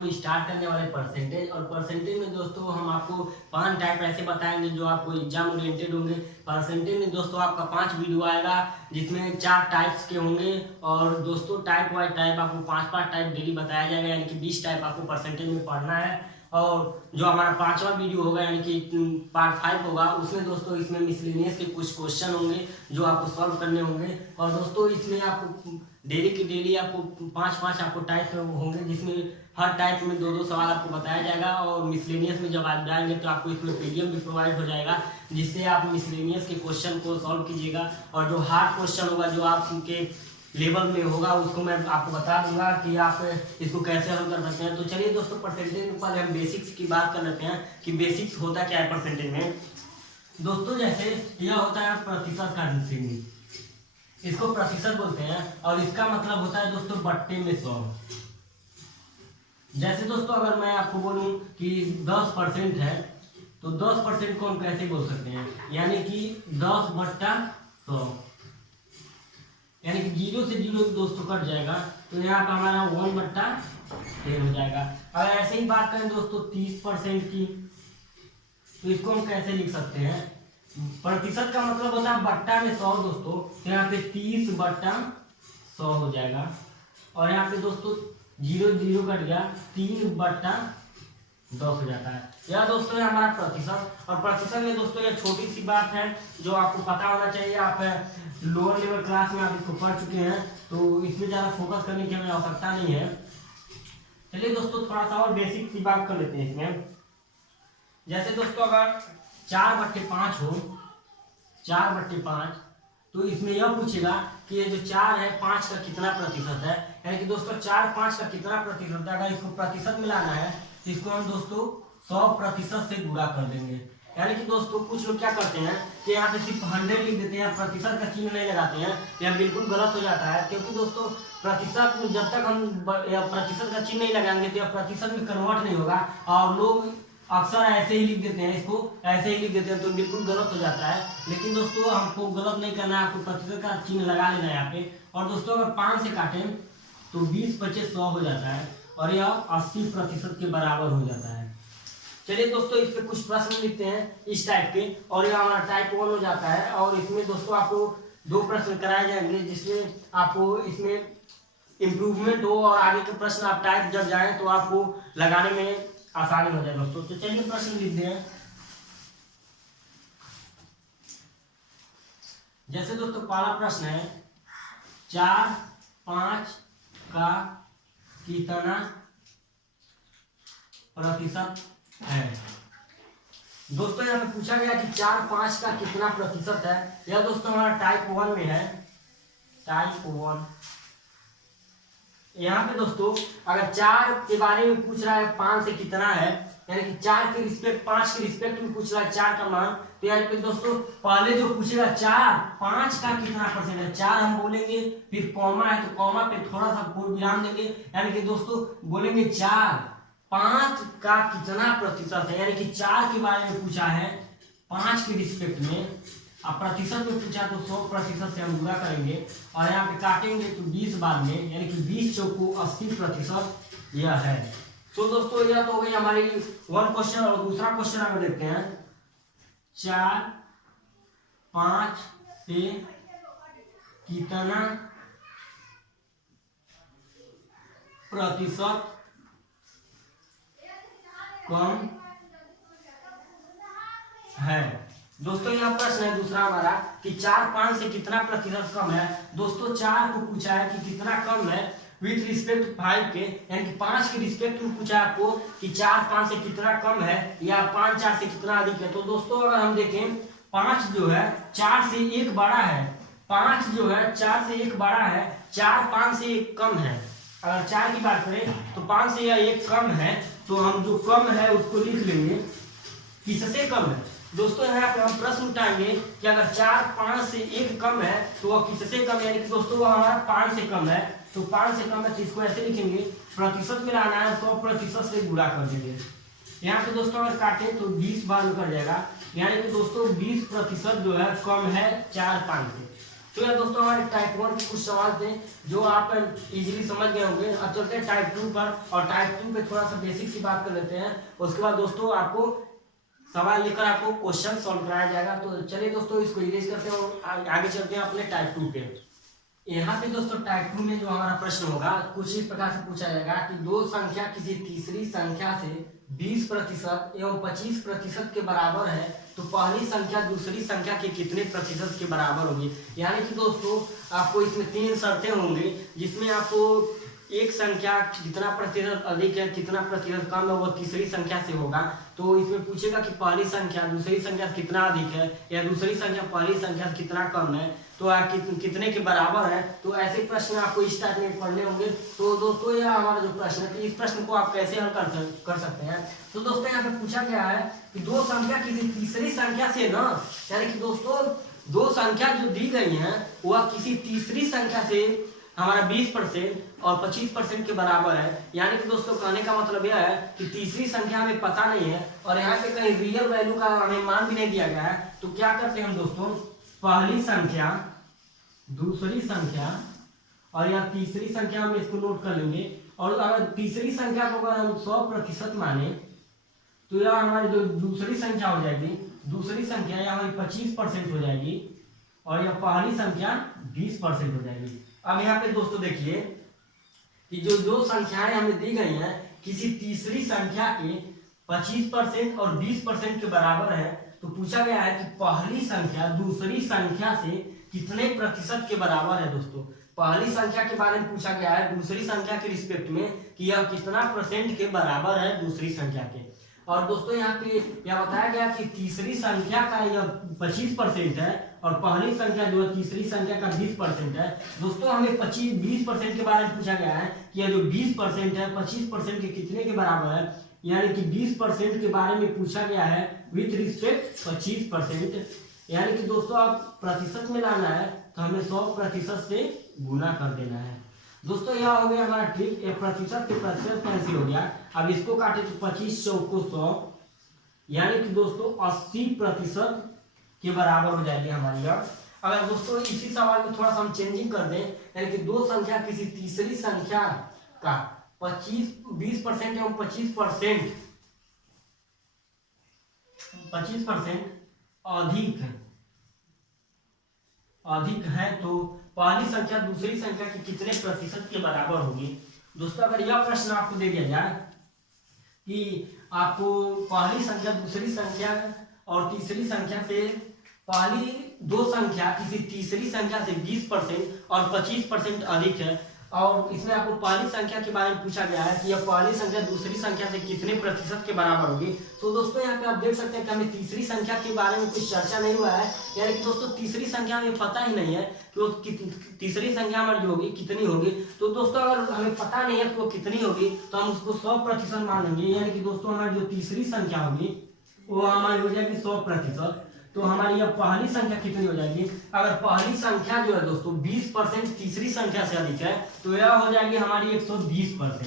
तो स्टार्ट करने वाले परसेंटेज। और परसेंटेज में दोस्तों हम आपको 5 टाइप ऐसे बताएंगे जो आपको एग्जाम ओरिएंटेड होंगे। परसेंटेज में दोस्तों आपका 5 वीडियो आएगा जिसमें 4 टाइप्स के होंगे। और दोस्तों टाइप वाइज टाइप आपको 5 टाइप डेली बताया जाएगा, यानी कि 20 टाइप आपको परसेंटेज में पढ़ना है। और जो हमारा 5वां वीडियो होगा यानी कि पार्ट 5 होगा, उसमें दोस्तों इसमें मिसलेनियस के कुछ क्वेश्चन होंगे जो आपको सॉल्व करने होंगे। और दोस्तों इसमें आपको डेली की डेली आपको 5 आपको टाइप होंगे, जिसमें हर टाइप में 2 सवाल आपको बताया जाएगा। और मिसलेनियस में जब आप जाएंगे तो आपको इसमें पीडीएफ भी प्रोवाइड हो जाएगा, जिससे आप मिसलेनियस के क्वेश्चन को सॉल्व कीजिएगा। और जो हार्ड क्वेश्चन होगा जो आपके लेवल में होगा उसको मैं आपको बता दूंगा कि आप इसको कैसे हल कर सकते हैं। तो चलिए दोस्तों परसेंटेज में पहले हम बेसिक्स की बात कर लेते हैं कि बेसिक्स होता क्या है परसेंटेज में। दोस्तों जैसे यह होता है प्रतिशत का श्रेणी, इसको प्रतिशत बोलते हैं। और इसका मतलब होता है दोस्तों बट्टे में 100। जैसे दोस्तों अगर मैं आपको बोलूं कि 10% है तो 10% को हम कैसे बोल सकते हैं, यानी कि 10/100, यानी कि 0 से 0 दोस्तों कट जाएगा तो यहाँ पर हमारा 1/10 हो जाएगा। अगर ऐसे ही बात करें दोस्तों 30% की, तो इसको हम कैसे लिख सकते हैं, प्रतिशत का मतलब होता है बट्टा में 100 दोस्तों, तो यहाँ पे 30/100 हो जाएगा। और यहाँ पे दोस्तों 0 0 कट गया, 3/10 हो जाता है। यह दोस्तों है हमारा प्रतिशत। और प्रतिशत में दोस्तों यह छोटी सी बात है जो आपको पता होना चाहिए। आप लोअर लेवल क्लास में आप इसको पढ़ चुके हैं तो इसमें ज़्यादा फोकस करने की हमें आवश्यकता नहीं है। चलिए दोस्तों थोड़ा सा और बेसिक सी बात कर लेते हैं इसमें। जैसे दोस्तों अगर 4/5 हो, 4/5, तो इसमें यह पूछेगा कि ये जो 4 है 5 का कितना प्रतिशत है, यानी कि दोस्तों 4 5 का कितना प्रतिशत है। अगर इसको प्रतिशत में लाना है तो इसको हम दोस्तों 100% से गुणा कर देंगे। यानी कि दोस्तों कुछ लोग क्या करते हैं कि यहाँ पे सिर्फ 100 लिख देते हैं, प्रतिशत का चिन्ह नहीं लगाते हैं। यह बिल्कुल गलत हो जाता है, क्योंकि दोस्तों प्रतिशत में जब तक हम प्रतिशत का चिन्ह नहीं लगाएंगे तो यह प्रतिशत में कन्वर्ट नहीं होगा। और लोग अक्सर ऐसे ही लिख देते हैं, इसको ऐसे ही लिख देते हैं, तो बिल्कुल गलत हो जाता है। लेकिन दोस्तों हमको गलत नहीं करना है, आपको प्रतिशत का चिन्ह लगा लेना है यहाँ पे। और दोस्तों अगर 5 से काटें तो 20 25 100 हो जाता है, और यह 80% के बराबर हो जाता है। चलिए दोस्तों इस पे कुछ प्रश्न लिखते हैं इस टाइप के, और यह हमारा टाइप 1 हो जाता है। और इसमें दोस्तों आपको 2 प्रश्न कराए जाएंगे, जिसमें आपको इसमें इम्प्रूवमेंट हो और आगे के प्रश्न आप टाइप जब जाएं तो आपको लगाने में आसानी हो जाए दोस्तों। तो चलिए प्रश्न लिखते हैं। जैसे दोस्तों पहला प्रश्न है 4 5 का कितना प्रतिशत है। दोस्तों यहाँ पे पूछा गया कि 4 5 का कितना प्रतिशत है। यह दोस्तों हमारा टाइप 1 में है, टाइप 1। यहाँ पे दोस्तों अगर 4 के बारे में पूछ रहा है 5 से कितना है, यानी कि 4 के रिस्पेक्ट 5 के रिस्पेक्ट में पूछ रहा है 4 का मान, तो यहाँ पे दोस्तों पहले जो पूछेगा 4 5 का कितना परसेंट है, 4 हम बोलेंगे, फिर कॉमा है तो कॉमा पे थोड़ा सा पूर्ण विराम देंगे, यानी कि दोस्तों बोलेंगे 4 5 का कितना प्रतिशत है। यानी कि 4 के बारे में पूछा है 5 के रिस्पेक्ट में, अब प्रतिशत में पूछा तो 100% से हम गुणा करेंगे। और यहाँ पे काटेंगे तो 20 बाद में, यानी कि 20 चौको 80% यह है। तो दोस्तों यह तो हो गई हमारी 1 क्वेश्चन। और दूसरा क्वेश्चन हम देखते हैं 4 5 से कितना प्रतिशत कम है। दोस्तों यह प्रश्न है दूसरा हमारा कि 4 5 से कितना प्रतिशत कम है। दोस्तों 4 को पूछा है कि कितना कम है विथ रिस्पेक्ट 5 के, यानी कि 5 के रिस्पेक्ट में पूछा आपको कि 4 5 से कितना कम है या 5 4 से कितना अधिक है। तो दोस्तों अगर हम देखें 5 जो है 4 से 1 बड़ा है, 5 जो है 4 से 1 बड़ा है, 4 5 से 1 कम है। अगर 4 की बात करें तो 5 से यह 1 कम है, तो हम जो कम है उसको लिख लेंगे किससे कम है। दोस्तों यहाँ पे हम प्रश्न उठाएंगे कि अगर 4 5 से 1 कम है तो वह किससे कम है, यानी कि दोस्तों वह हमारा 5 से कम है। तो 5 से कम है तो इसको ऐसे लिखेंगे, प्रतिशत में लाना है 100% से गुणा कर देंगे। यहाँ पे दोस्तों अगर काटे तो 20 बार कर जाएगा, यानी कि दोस्तों 20% जो है कम है 4 5 से। तो यार दोस्तों हमारे टाइप 1 के कुछ सवाल थे जो आप इजीली समझ गए होंगे। अब चलते हैं टाइप 2 पर, और टाइप 2 पे थोड़ा सा बेसिक सी बात कर लेते हैं। उसके बाद दोस्तों आपको सवाल लेकर आपको क्वेश्चन सॉल्व कराया जाएगा। तो चलिए दोस्तों इसको इरेज करते हैं और आगे चलते हैं अपने टाइप 2 पे। यहाँ पे दोस्तों टाइप 2 में जो हमारा प्रश्न होगा कुछ इस प्रकार से पूछा जाएगा कि दो संख्या किसी तीसरी संख्या से 20% एवं 25% के बराबर है तो पहली संख्या दूसरी संख्या के कितने प्रतिशत के बराबर होगी। यानी कि दोस्तों आपको इसमें 3 शर्तें होंगी, जिसमें आपको एक संख्या कितना प्रतिशत अधिक है कितना प्रतिशत कम है वो तीसरी संख्या से होगा। तो इसमें पूछेगा कि पहली संख्या दूसरी संख्या से कितना अधिक है या दूसरी संख्या पहली संख्या से कितना कम है, तो कितने के बराबर है। तो ऐसे प्रश्न आपको इस टाइप में पढ़ने होंगे। तो दोस्तों यह हमारा जो प्रश्न है, इस प्रश्न को आप कैसे हल कर सकते हैं। तो दोस्तों यहाँ पे पूछा गया है कि दो संख्या किसी तीसरी संख्या से ना, यानी कि दोस्तों दो संख्या जो दी गई है वह किसी तीसरी संख्या से हमारा 20% और 25% के बराबर है। यानी कि दोस्तों कहने का मतलब यह है कि तीसरी संख्या हमें पता नहीं है और यहाँ पे कहीं रियल वैल्यू का हमें मान भी नहीं दिया गया है। तो क्या करते हैं हम दोस्तों, पहली संख्या दूसरी संख्या और यहाँ तीसरी संख्या हम इसको नोट कर लेंगे। और अगर तीसरी संख्या को अगर हम 100% माने तो यह हमारी जो दूसरी संख्या हो जाएगी, दूसरी संख्या यह हमारी 25% हो जाएगी और यह पहली संख्या 20% हो जाएगी। अब यहाँ पे दोस्तों देखिए कि जो दो संख्याएं हमें दी गई हैं किसी तीसरी संख्या के 25% और 20% के बराबर है, तो पूछा गया है कि पहली संख्या दूसरी संख्या से कितने प्रतिशत के बराबर है। दोस्तों पहली संख्या के बारे में पूछा गया है दूसरी संख्या के रिस्पेक्ट में कि यह कितना % के बराबर है दूसरी संख्या के। और दोस्तों यहाँ पे यह बताया गया कि तीसरी संख्या का यह 25% है और पहली संख्या जो है तीसरी संख्या का 20% है। दोस्तों हमें 20% के बारे में पूछा गया है कि यह जो 20% है 25% के कितने के बराबर है, यानी कि 20% के बारे में पूछा गया है विथ रिस्पेक्ट 25%। यानी कि दोस्तों आप प्रतिशत में लाना है तो हमें 100% से गुना कर देना है। दोस्तों यह हो गया हमारा ट्रिक, एक प्रतिशत के प्रतिशत कैंसिल हो गया। अब इसको काटे तो 25 चौको 100, यानी कि दोस्तों 80% के बराबर हो जाएगी हमारी। अगर दोस्तों इसी सवाल में थोड़ा सा हम चेंजिंग कर दें, यानी कि दो संख्या किसी तीसरी संख्या का 20% एवं 25% अधिक है तो पहली संख्या दूसरी संख्या के कितने प्रतिशत के बराबर होगी। दोस्तों अगर यह प्रश्न आपको दे दिया जाए कि आपको पहली संख्या दूसरी संख्या और तीसरी संख्या से पहली दो संख्या किसी तीसरी संख्या से 20% और 25% अधिक है, और इसमें आपको पहली संख्या के बारे में पूछा गया है कि यह पहली संख्या दूसरी संख्या से कितने प्रतिशत के बराबर होगी। तो दोस्तों यहाँ पे आप देख सकते हैं कि हमें तीसरी संख्या के बारे में कुछ चर्चा नहीं हुआ है, यानी कि दोस्तों तीसरी संख्या हमें पता ही नहीं है कि वो तीसरी संख्या हमारी जो होगी कितनी होगी। तो दोस्तों अगर हमें पता नहीं है कि वो कितनी होगी तो हम उसको 100% मान लेंगे, यानी कि दोस्तों हमारी जो तीसरी संख्या होगी वो हमारी हो जाएगी 100%। तो हमारी यह पहली संख्या कितनी हो जाएगी, अगर पहली संख्या जो है दोस्तों 20% तीसरी संख्या से अधिक है तो यह हो जाएगी हमारी 120%।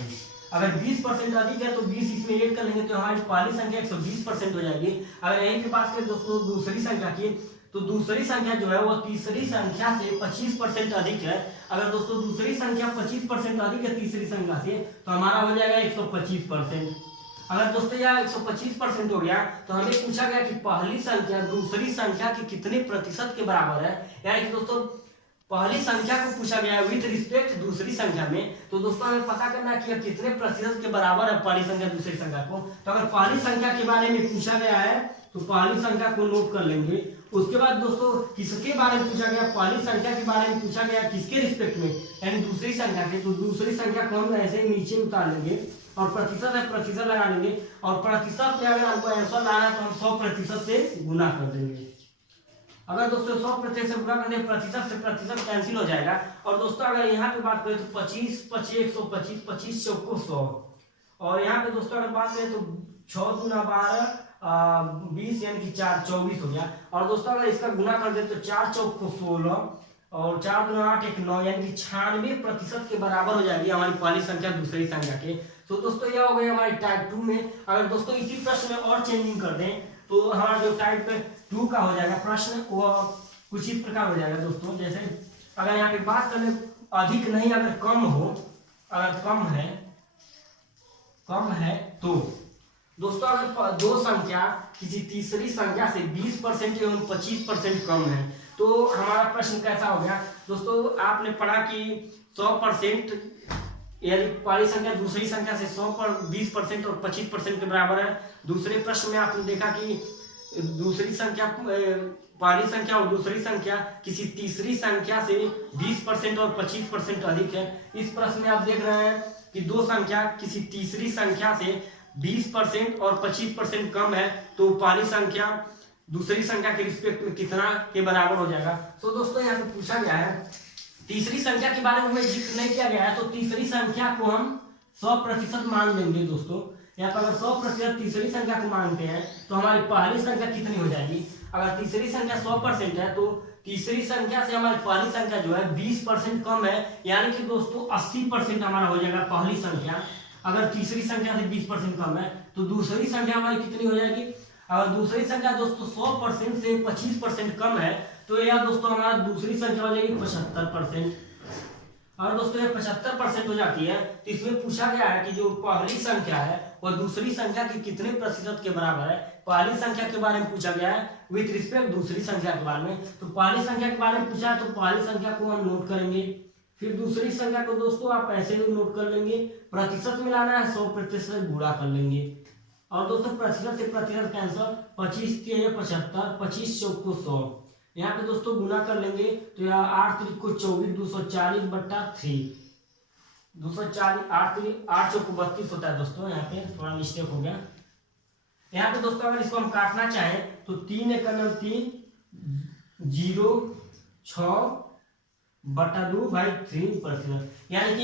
अगर 20% अधिक है तो 20 इसमें ऐड कर लेंगे तो हमारी पहली संख्या 120% हो जाएगी। अगर यहीं पे बात करें दोस्तों दूसरी संख्या की, तो दूसरी संख्या जो है वो तीसरी संख्या से 25% अधिक है। अगर दोस्तों दूसरी संख्या 25% अधिक है तीसरी संख्या से तो हमारा हो जाएगा 125%। अगर दोस्तों यह 125% हो गया तो हमें पूछा गया कि पहली संख्या दूसरी संख्या के कितने प्रतिशत के बराबर है, यानी कि दोस्तों पहली संख्या को पूछा गया है विथ रिस्पेक्ट दूसरी संख्या में। तो दोस्तों हमें पता करना है कि यह कितने प्रतिशत के बराबर है पहली संख्या दूसरी संख्या को। तो अगर पहली संख्या के बारे में पूछा गया है तो पहली संख्या को नोट कर लेंगे। उसके बाद दोस्तों किसके बारे में पूछा गया, पहली संख्या के बारे में पूछा गया किसके रिस्पेक्ट में, यानी दूसरी संख्या के। तो दूसरी संख्या को हम ऐसे ही नीचे उतार लेंगे और प्रतिशत है प्रतिशत लगा लेंगे, और प्रतिशत में अगर हमको आंसर लाना है तो हम 100% से गुना कर देंगे। अगर दोस्तों 100% से गुना कर देंगे प्रतिशत से प्रतिशत कैंसिल हो जाएगा। और दोस्तों अगर यहाँ पे बात करें तो 25 25 125 25 चौको 100, और यहाँ पे दोस्तों अगर बात करें तो 6 दूना 12 20 यानी कि 4 24 हो गया। और दोस्तों अगर इसका गुना कर दे तो 4 चौको 16 और 4 दूना 8 1 9, यानी कि 96% के बराबर हो जाएगी हमारी पहली संख्या दूसरी संख्या के। तो दोस्तों यह हो गया हमारे टाइप 2 में। अगर दोस्तों इसी प्रश्न में और चेंजिंग कर दें तो हमारा जो टाइप 2 का हो जाएगा प्रश्न वो कुछ इस प्रकार हो जाएगा दोस्तों। जैसे अगर यहाँ पे बात करें अधिक नहीं, अगर कम हो, अगर कम है तो दोस्तों अगर दो संख्या किसी तीसरी संख्या से 20% एवं 25% कम है तो हमारा प्रश्न कैसा हो गया दोस्तों। आपने पढ़ा कि 100% यदि पहली संख्या दूसरी संख्या से 20% और 25% के बराबर है। दूसरे प्रश्न में आपने देखा कि दूसरी संख्या पहली संख्या और दूसरी संख्या किसी तीसरी संख्या से 20% और 25% अधिक है। इस प्रश्न में आप देख रहे हैं कि दो संख्या किसी तीसरी संख्या से 20% और 25% कम है तो पहली संख्या दूसरी संख्या के रिस्पेक्ट में कितना के बराबर हो जाएगा। तो दोस्तों यहाँ पे पूछा गया है तीसरी संख्या के बारे में जिक्र नहीं किया गया है, तो तीसरी संख्या को हम 100% मान लेंगे दोस्तों। यहाँ पर अगर 100% तीसरी संख्या को मानते हैं तो हमारी पहली संख्या कितनी हो जाएगी। अगर तीसरी संख्या 100% है तो तीसरी संख्या से हमारी पहली संख्या जो है 20% कम है, यानी कि दोस्तों 80% हमारा हो जाएगा पहली संख्या। अगर तीसरी संख्या से 20% कम है तो दूसरी संख्या हमारी कितनी हो जाएगी। अगर दूसरी संख्या दोस्तों 100% से 25% कम है तो यह दोस्तों हमारा दूसरी संख्या हो जाएगी 75%। और दोस्तों ये 75% हो जाती है तो इसमें पूछा गया है कि जो पहली संख्या है वह दूसरी संख्या के कितने प्रतिशत के बराबर है। पहली संख्या के बारे में पूछा गया है विथ रिस्पेक्ट दूसरी संख्या के बारे में। तो पहली संख्या के बारे में पूछा है तो पहली संख्या को हम नोट करेंगे, फिर दूसरी संख्या को दोस्तों आप ऐसे ही नोट कर लेंगे। प्रतिशत मिलाना है 100% गुणा कर लेंगे और दोस्तों प्रतिशत से प्रतिशत कैंसल, 25 के 75, 25 चौक को 100। यहाँ पे दोस्तों गुना कर लेंगे तो यहाँ 8 3 को 24, 240/3, 240, 8 चौक को 32 होता है दोस्तों। यहाँ पे थोड़ा मिस्टेक हो गया। यहाँ पे दोस्तों अगर इसको हम काटना चाहें तो 3 × 3 0 6/2/3%, यानी कि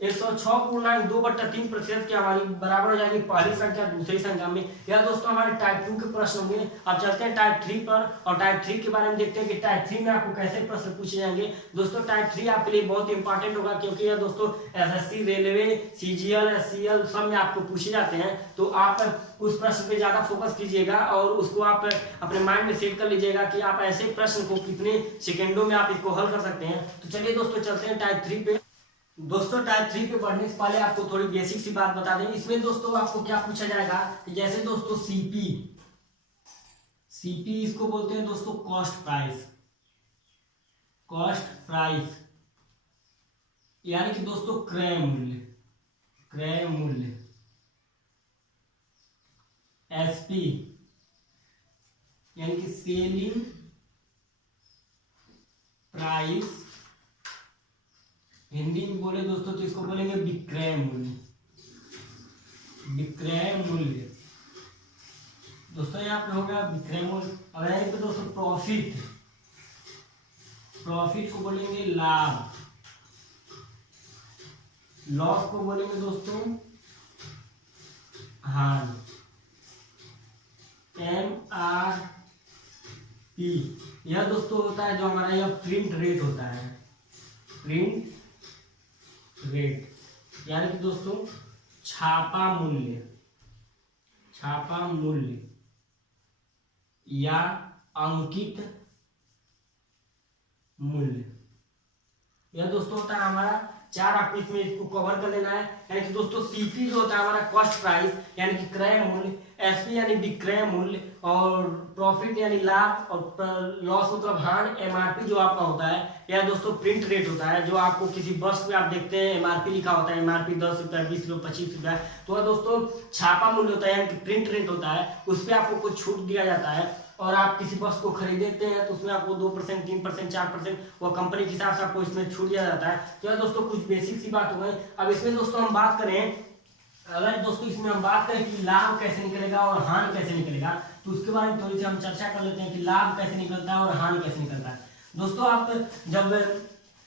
106.2/3% की हमारी बराबर हो जाएगी पहली संख्या दूसरी संख्या में। यह दोस्तों हमारे टाइप 2 के प्रश्न होंगे। अब चलते हैं टाइप 3 पर और टाइप 3 के बारे में देखते हैं कि टाइप 3 में आपको कैसे प्रश्न पूछे जाएंगे। दोस्तों टाइप 3 आपके लिए बहुत इंपॉर्टेंट होगा क्योंकि यह दोस्तों एसएससी, रेलवे, सीजीएल, एससीएल सब में आपको पूछे जाते हैं। तो आप उस प्रश्न पे ज्यादा फोकस कीजिएगा और उसको आप अपने माइंड में सेट कर लीजिएगा कि आप ऐसे प्रश्न को कितने सेकेंडों में आप इसको हल कर सकते हैं। तो चलिए दोस्तों चलते हैं टाइप 3 पे। दोस्तों टाइप 3 पे पढ़ने से पहले आपको थोड़ी बेसिक सी बात बता दें। इसमें दोस्तों आपको क्या पूछा जाएगा कि जैसे दोस्तों सीपी इसको बोलते हैं दोस्तों कॉस्ट प्राइस, यानी कि दोस्तों क्रय मूल्य। एसपी यानी कि सेलिंग प्राइस, हिंदी में बोले दोस्तों तो इसको बोलेंगे विक्रय मूल्य। दोस्तों यहाँ पे हो गया विक्रय मूल्य। अगर यहीं पे दोस्तों प्रॉफिट को बोलेंगे लाभ, लॉस को बोलेंगे दोस्तों हानि। MRP यह दोस्तों होता है जो हमारा यह प्रिंट रेट होता है, प्रिंट रेट यानी कि दोस्तों छापा मूल्य या अंकित मूल्य। यह दोस्तों होता है हमारा 4 आपको इसमें इसको कवर कर लेना है। यानी कि दोस्तों सीपी जो होता है हमारा कॉस्ट प्राइस यानी कि क्रय मूल्य, एसपी यानी विक्रय मूल्य, और प्रॉफिट यानी लाभ, और लॉस मतलब हानि। एमआरपी जो आपका होता है यह दोस्तों प्रिंट रेट होता है। जो आपको किसी बस में आप देखते हैं एमआरपी लिखा होता है, एमआरपी 10 रुपया, 20 रुपया, 25 रुपया, तो वह दोस्तों छापा मूल्य होता है यानी कि प्रिंट रेट होता है। उस पर आपको कुछ छूट दिया जाता है और आप किसी बस को खरीदते हैं तो उसमें आपको 2%, 3%, 4% वो कंपनी के हिसाब से आपको इसमें छूट दिया जाता है। तो यह दोस्तों कुछ बेसिक सी बात हो गई। अब इसमें दोस्तों हम बात करें, अगर दोस्तों इसमें हम बात करें कि लाभ कैसे निकलेगा और हानि कैसे निकलेगा, तो उसके बारे में थोड़ी सी हम चर्चा कर लेते हैं कि लाभ कैसे निकलता है और हानि कैसे निकलता है। दोस्तों आप जब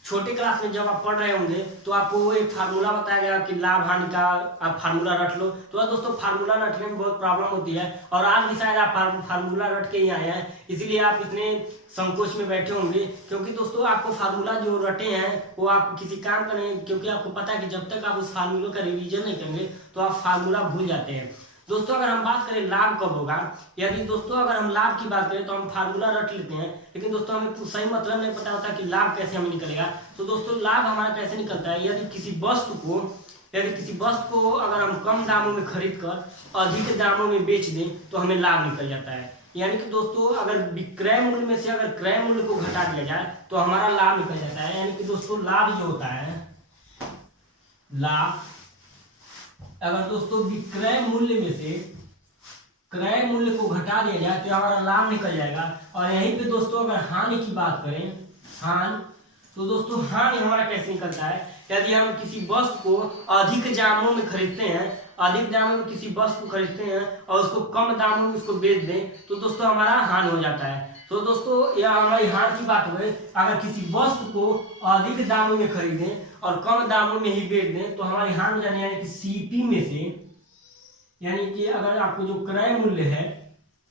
छोटे क्लास में जब आप पढ़ रहे होंगे तो आपको एक फार्मूला बताया गया कि लाभ हानि का आप फार्मूला रट लो। तो दोस्तों फार्मूला रटने में बहुत प्रॉब्लम होती है और आज भी शायद आप फार्मूला रट के ही आए हैं, इसीलिए आप इतने संकोच में बैठे होंगे। क्योंकि दोस्तों आपको फार्मूला जो रटे हैं वो आप किसी काम का नहीं, क्योंकि आपको पता है कि जब तक आप उस फार्मूले का रिवीजन नहीं करेंगे तो आप फार्मूला भूल जाते हैं। दोस्तों अगर हम बात करें लाभ कब होगा, यदि दोस्तों अगर हम लाभ की बात करें तो हम फार्मूला रट लेते हैं, लेकिन दोस्तों हमें सही मतलब नहीं पता होता कि लाभ कैसे हमें निकलेगा। तो दोस्तों लाभ हमारा कैसे निकलता है, यदि किसी वस्तु को अगर हम कम दामों में खरीद कर अधिक दामों में बेच दें तो हमें लाभ निकल जाता है। यानी कि दोस्तों अगर विक्रय मूल्य में से अगर क्रय मूल्य को घटा दिया जाए तो हमारा लाभ निकल जाता है। यानी कि दोस्तों लाभ जो होता है, लाभ अगर दोस्तों विक्रय मूल्य में से क्रय मूल्य को घटा दिया जाए तो हमारा लाभ निकल जाएगा। और यहीं पे दोस्तों अगर हानि की बात करें, हानि, तो दोस्तों हानि हमारा कैसे निकलता है, यदि हम किसी वस्तु को अधिक दामों में खरीदते हैं, अधिक दामों में किसी वस्तु को खरीदते हैं और उसको कम दामों में उसको बेच दें तो दोस्तों हमारा हानि हो जाता है। तो दोस्तों यह हमारी हानि की बात हो गई। अगर किसी वस्तु को अधिक दामों में खरीदें और कम दामों में ही बेच दें तो हमारी हानि हो जानी, यानी कि सीपी में से, यानी कि अगर आपको जो क्रय मूल्य है,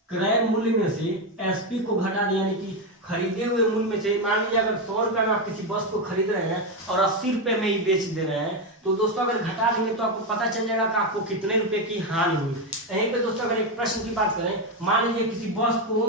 क्रय मूल्य में से एसपी को घटा दें, यानी कि खरीदे हुए मूल्य में से, मान लीजिए अगर 100 रुपये में आप किसी वस्तु को खरीद रहे हैं और 80 रुपये में ही बेच दे रहे हैं, तो दोस्तों अगर घटा देंगे तो आपको पता चल जाएगा कि आपको कितने रुपए की हानि हुई। यहीं पे दोस्तों अगर एक प्रश्न की बात करें, मान लीजिए किसी वस्तु को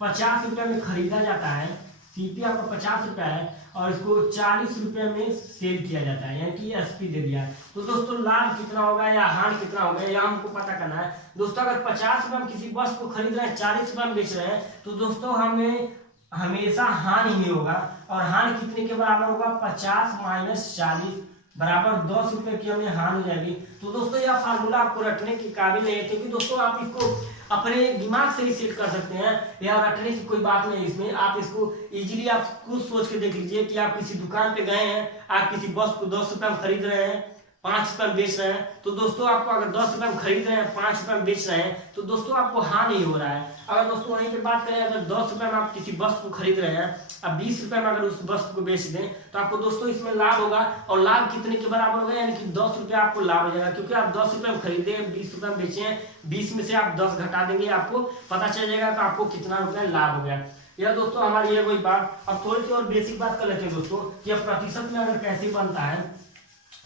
50 रुपये में खरीदा जाता है, सीपी आपका 50 रुपया है और इसको 40 रुपये में सेल किया जाता है, यानी कि एसपी दे दिया है। तो दोस्तों लाभ कितना होगा या हानि कितना होगा यह हमको पता करना है। दोस्तों अगर 50 रुपये में किसी वस्तु को खरीद रहे हैं, 40 रुपये में बेच रहे हैं, तो दोस्तों हमें हमेशा हानि ही होगा। और हानि कितने के बराबर होगा, 50 माइनस 40 बराबर 10 रुपये की हमें हानि हो जाएगी। तो दोस्तों यह फार्मूला आपको रटने के काबिल नहीं है, क्योंकि दोस्तों आप इसको अपने दिमाग से ही सेट कर सकते हैं, या रटने की कोई बात नहीं इसमें। आप इसको इजीली आप खुद सोच के देख लीजिए कि आप किसी दुकान पे गए हैं, आप किसी वस्तु को 10 रुपये में खरीद रहे हैं, 5 रुपये में बेच रहे हैं, तो दोस्तों आपको अगर 10 रुपये में खरीद रहे हैं, 5 रुपये में बेच रहे हैं, तो दोस्तों आपको हानि हो रहा है। अगर दोस्तों वहीं पे बात करें, अगर 10 रुपये में आप किसी वस्तु को खरीद रहे हैं, अब 20 रुपये में अगर उस वस्तु को बेच दें तो आपको दोस्तों इसमें लाभ होगा। और लाभ कितने के बराबर होगा, यानी कि 10 रुपये आपको लाभ हो जाएगा, क्योंकि आप 10 रुपये में खरीदे, 20 रुपये में बेचे हैं, 20 में से आप 10 घटा देंगे, आपको पता चल जाएगा कि आपको कितना रुपया लाभ हो गया। यह दोस्तों हमारी ये कोई बात। अब थोड़ी सी और बेसिक बात कर लेते हैं दोस्तों कि अब प्रतिशत में अगर कैसे बनता है।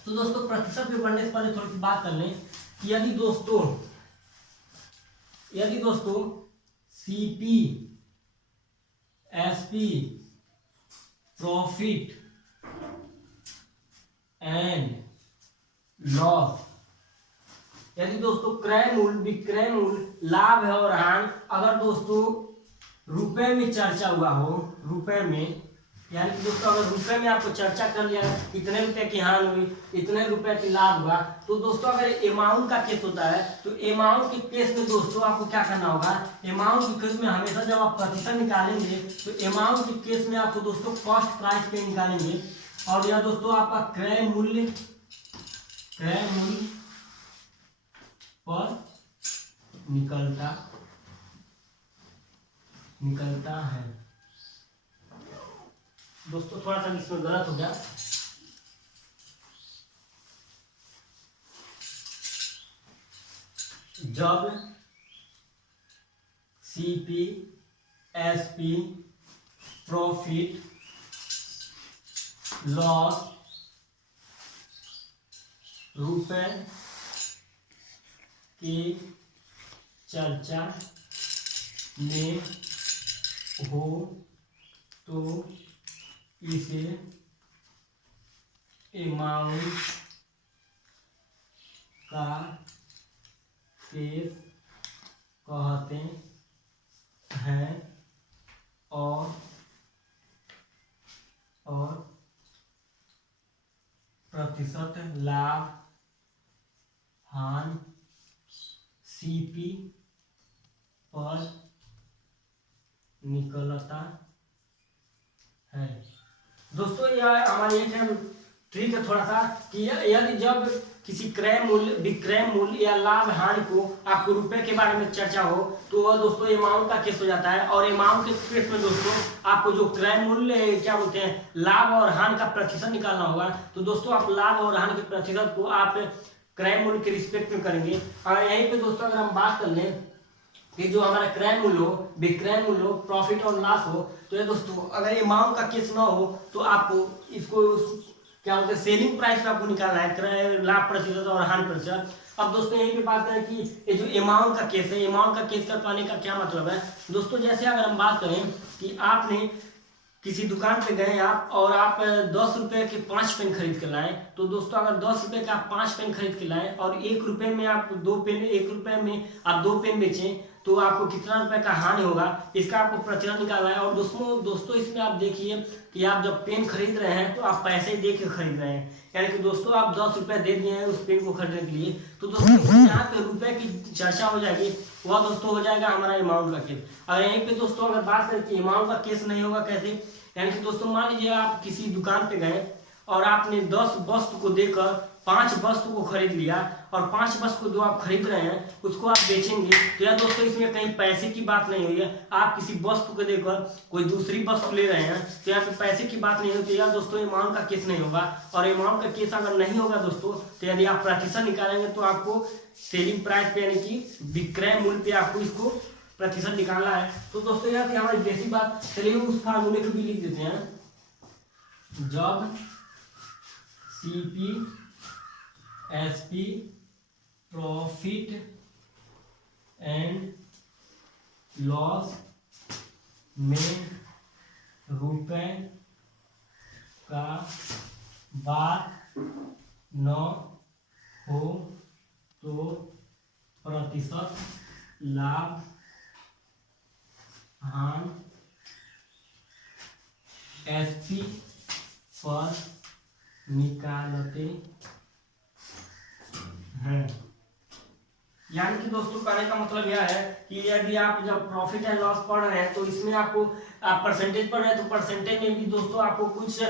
तो दोस्तों प्रतिशत में बढ़ने से पहले थोड़ी सी बात कर लें कि यदि दोस्तों CP, SP, profit and loss, यदि दोस्तों क्रय मूल्य, विक्रय मूल्य, लाभ है और हानि अगर दोस्तों रुपए में चर्चा हुआ हो, रुपए में, यानी कि दोस्तों अगर रुपए में आपको चर्चा कर लिया इतने रुपए की हानि हुई, इतने रुपए की लाभ हुआ, तो दोस्तों अगर अमाउंट का केस होता है तो अमाउंट के केस में दोस्तों आपको क्या करना होगा, अमाउंट के केस में हमेशा जब आप प्रतिशत निकालेंगे तो अमाउंट के केस में आपको दोस्तों कॉस्ट प्राइस पे निकालेंगे। और यह दोस्तों आपका क्रय मूल्य पर निकलता है। दोस्तों थोड़ा सा इसमें गलत हो गया, जब सीपी, एसपी, प्रॉफिट, लॉस रुपए की चर्चा में हो तो इसे अमाउंट का केस कहते हैं और प्रतिशत लाभ हानि सीपी पर निकलता है। दोस्तों यह हमारी एक ट्रिक है थोड़ा सा कि यदि जब किसी क्रय मूल्य, विक्रय मूल्य या लाभ हानि को आपको रुपए के बारे में चर्चा हो तो वह दोस्तों अमाउंट का केस हो जाता है। और अमाउंट के केस में दोस्तों आपको जो क्रय मूल्य क्या बोलते हैं, लाभ और हानि का प्रतिशत निकालना होगा। तो दोस्तों आप लाभ और हानि के प्रतिशत को आप क्रय मूल्य के रिस्पेक्ट में करेंगे। और यहीं पे दोस्तों अगर हम बात कर लें कि जो हमारा क्रय मूल्य हो, विक्रय मूल्य हो, प्रॉफिट और लॉस हो, तो ये दोस्तों अगर अमाउंट का केस ना हो तो आपको इसको क्या बोलते हैं, सेलिंग प्राइस पे आपको निकालना है, क्रय लाभ प्रतिशत और हानि प्रतिशत। अब दोस्तों यहीं पे बात करें कि ये जो अमाउंट का केस है, अमाउंट का केस का कहने का क्या मतलब है दोस्तों। जैसे अगर हम बात करें कि आपने किसी दुकान पे गए आप और आप 10 रुपए के 5 पेन खरीद के लाए, तो दोस्तों अगर 10 रुपए के आप 5 पेन खरीद के लाए और 1 रुपए में आप 2 पेन, 1 रुपए में आप 2 पेन बेचें, तो आपको कितना रुपए का हानि होगा, इसका आपको प्रतिशत निकालना है। और दोस्तों इसमें आप देखिए कि आप जब पेन खरीद रहे हैं तो आप पैसे दे के खरीद रहे हैं, यानी कि दोस्तों आप 10 रुपए दे दिए हैं उस पेन को खरीदने के लिए। तो दोस्तों यहाँ पे रुपए की चर्चा हो जाएगी, वह दोस्तों हो जाएगा हमारा अमाउंट का केस। अगर यहीं पे दोस्तों अगर बात करें कि अमाउंट का केस नहीं होगा कैसे, यानी कि दोस्तों मान लीजिए आप किसी दुकान पे गए और आपने 10 वस्तु को देकर 5 वस्तु को खरीद लिया और 5 वस्तु को जो आप खरीद रहे हैं उसको आप बेचेंगे, तो यार दोस्तों इसमें कहीं पैसे की बात नहीं हुई है। आप किसी वस्तु को देकर कोई दूसरी वस्तु ले रहे हैं तो यहाँ पे पैसे की बात नहीं होती, यार दोस्तों अमाउंट का केस नहीं होगा। और अमाउंट का केस अगर नहीं होगा दोस्तों, तो यदि आप प्रतिशत निकालेंगे तो आपको सेलिंग प्राइस पे यानी कि विक्रय मूल्य पे आपको इसको प्रतिशत निकालना है। तो दोस्तों यहाँ पे हमारी बेसिक बात, चलिए उस फार्मूले को भी लिख देते हैं। जब CP SP profit and loss में रुपए का बात न हो तो प्रतिशत लाभ हानि एसपी पर निकालते हैं। यानी कि दोस्तों कहने का मतलब यह है कि यदि आप जब प्रॉफिट एंड लॉस पढ़ रहे हैं तो इसमें आपको आप परसेंटेज पढ़ रहे हैं, तो परसेंटेज में भी दोस्तों आपको कुछ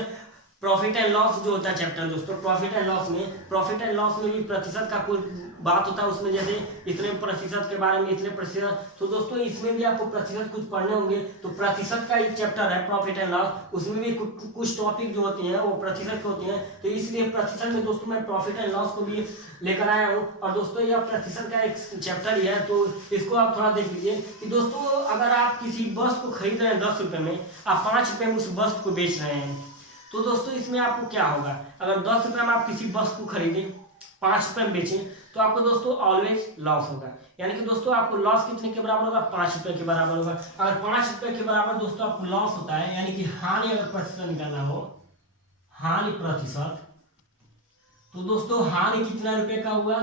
प्रॉफिट एंड लॉस जो होता है चैप्टर दोस्तों, प्रॉफिट एंड लॉस में भी प्रतिशत का कोई बात होता है उसमें, जैसे इतने प्रतिशत के बारे में इतने प्रतिशत। तो दोस्तों इसमें भी आपको प्रतिशत कुछ पढ़ने होंगे, तो प्रतिशत का एक चैप्टर है प्रॉफिट एंड लॉस, उसमें भी कुछ टॉपिक जो होती हैं वो प्रतिशत के होती हैं। तो इसलिए प्रतिशत में दोस्तों मैं प्रॉफिट एंड लॉस को भी लेकर आया हूँ। और दोस्तों यह प्रतिशत का एक चैप्टर ही है, तो इसको आप थोड़ा देख लीजिए कि दोस्तों अगर आप किसी वस्तु को खरीद रहे हैं 10 रुपए में, आप 5 रुपए में उस वस्तु को बेच रहे हैं, तो दोस्तों इसमें आपको क्या होगा, अगर 10 रुपए में आप किसी वस्तु को खरीदें 5 रुपए में बेचें, तो आपको दोस्तों ऑलवेज लॉस होगा। यानी कि दोस्तों आपको लॉस कितने के बराबर होगा, 5 रुपए के बराबर होगा। अगर 5 रुपए के बराबर दोस्तों आपको लॉस होता है, यानी कि हानि अगर प्रतिशत निकालना हो, हानि प्रतिशत, तो दोस्तों हानि कितना रुपए का हुआ,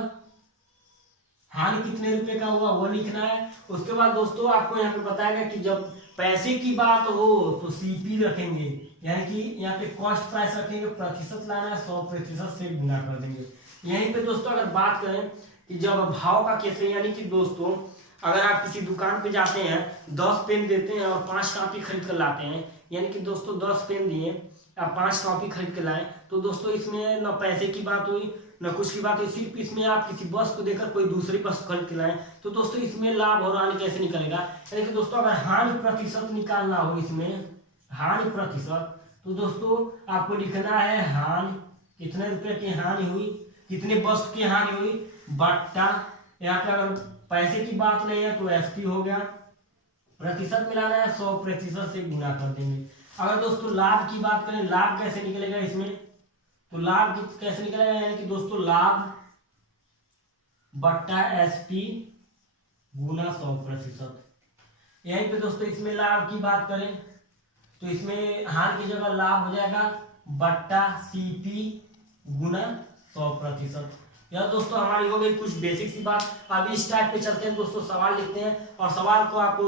हानि कितने रुपए का हुआ वो लिखना है। उसके बाद दोस्तों आपको यहाँ पे बताएगा कि जब पैसे की बात हो तो सीपी रखेंगे, यानी कि यहाँ पे कॉस्ट प्राइस रखेंगे, प्रतिशत लाना है 100% से गुना कर देंगे। यहीं पे दोस्तों अगर बात करें कि जब भाव का केस है, यानी कि दोस्तों अगर आप किसी दुकान पे जाते हैं 10 पेन देते हैं और 5 कॉपी खरीद कर लाते हैं, यानी कि दोस्तों 10 पेन दिए आप 5 कॉपी खरीद के लाए, तो दोस्तों इसमें न पैसे की बात हुई न कुछ की बात हुई, सिर्फ इसमें आप किसी वस्तु को देकर कोई दूसरी वस्तु खरीद के लाए, तो दोस्तों इसमें लाभ और हानि कैसे निकलेगा। यानी कि दोस्तों अगर हानि प्रतिशत निकालना हो, इसमें हानि प्रतिशत, तो दोस्तों आपको लिखना है हानि कितने रुपए की हानि हुई, कितने वस्तु की हानि हुई बट्टा, यहाँ पे अगर पैसे की बात नहीं है तो एसपी हो गया, प्रतिशत मिलाना है 100% से गुना कर देंगे। अगर दोस्तों लाभ की बात करें, लाभ कैसे निकलेगा इसमें, तो लाभ कैसे निकलेगा, यानी कि दोस्तों लाभ बट्टा एसपी गुना 100%। यहीं पे दोस्तों इसमें लाभ की बात करें तो इसमें हानि की जगह लाभ हो जाएगा बट्टा सीपी गुना 100%। यह दोस्तों हमारी हो गई कुछ बेसिक सी बात। अब इस टाइप पे चलते हैं दोस्तों, सवाल लिखते हैं और सवाल को आपको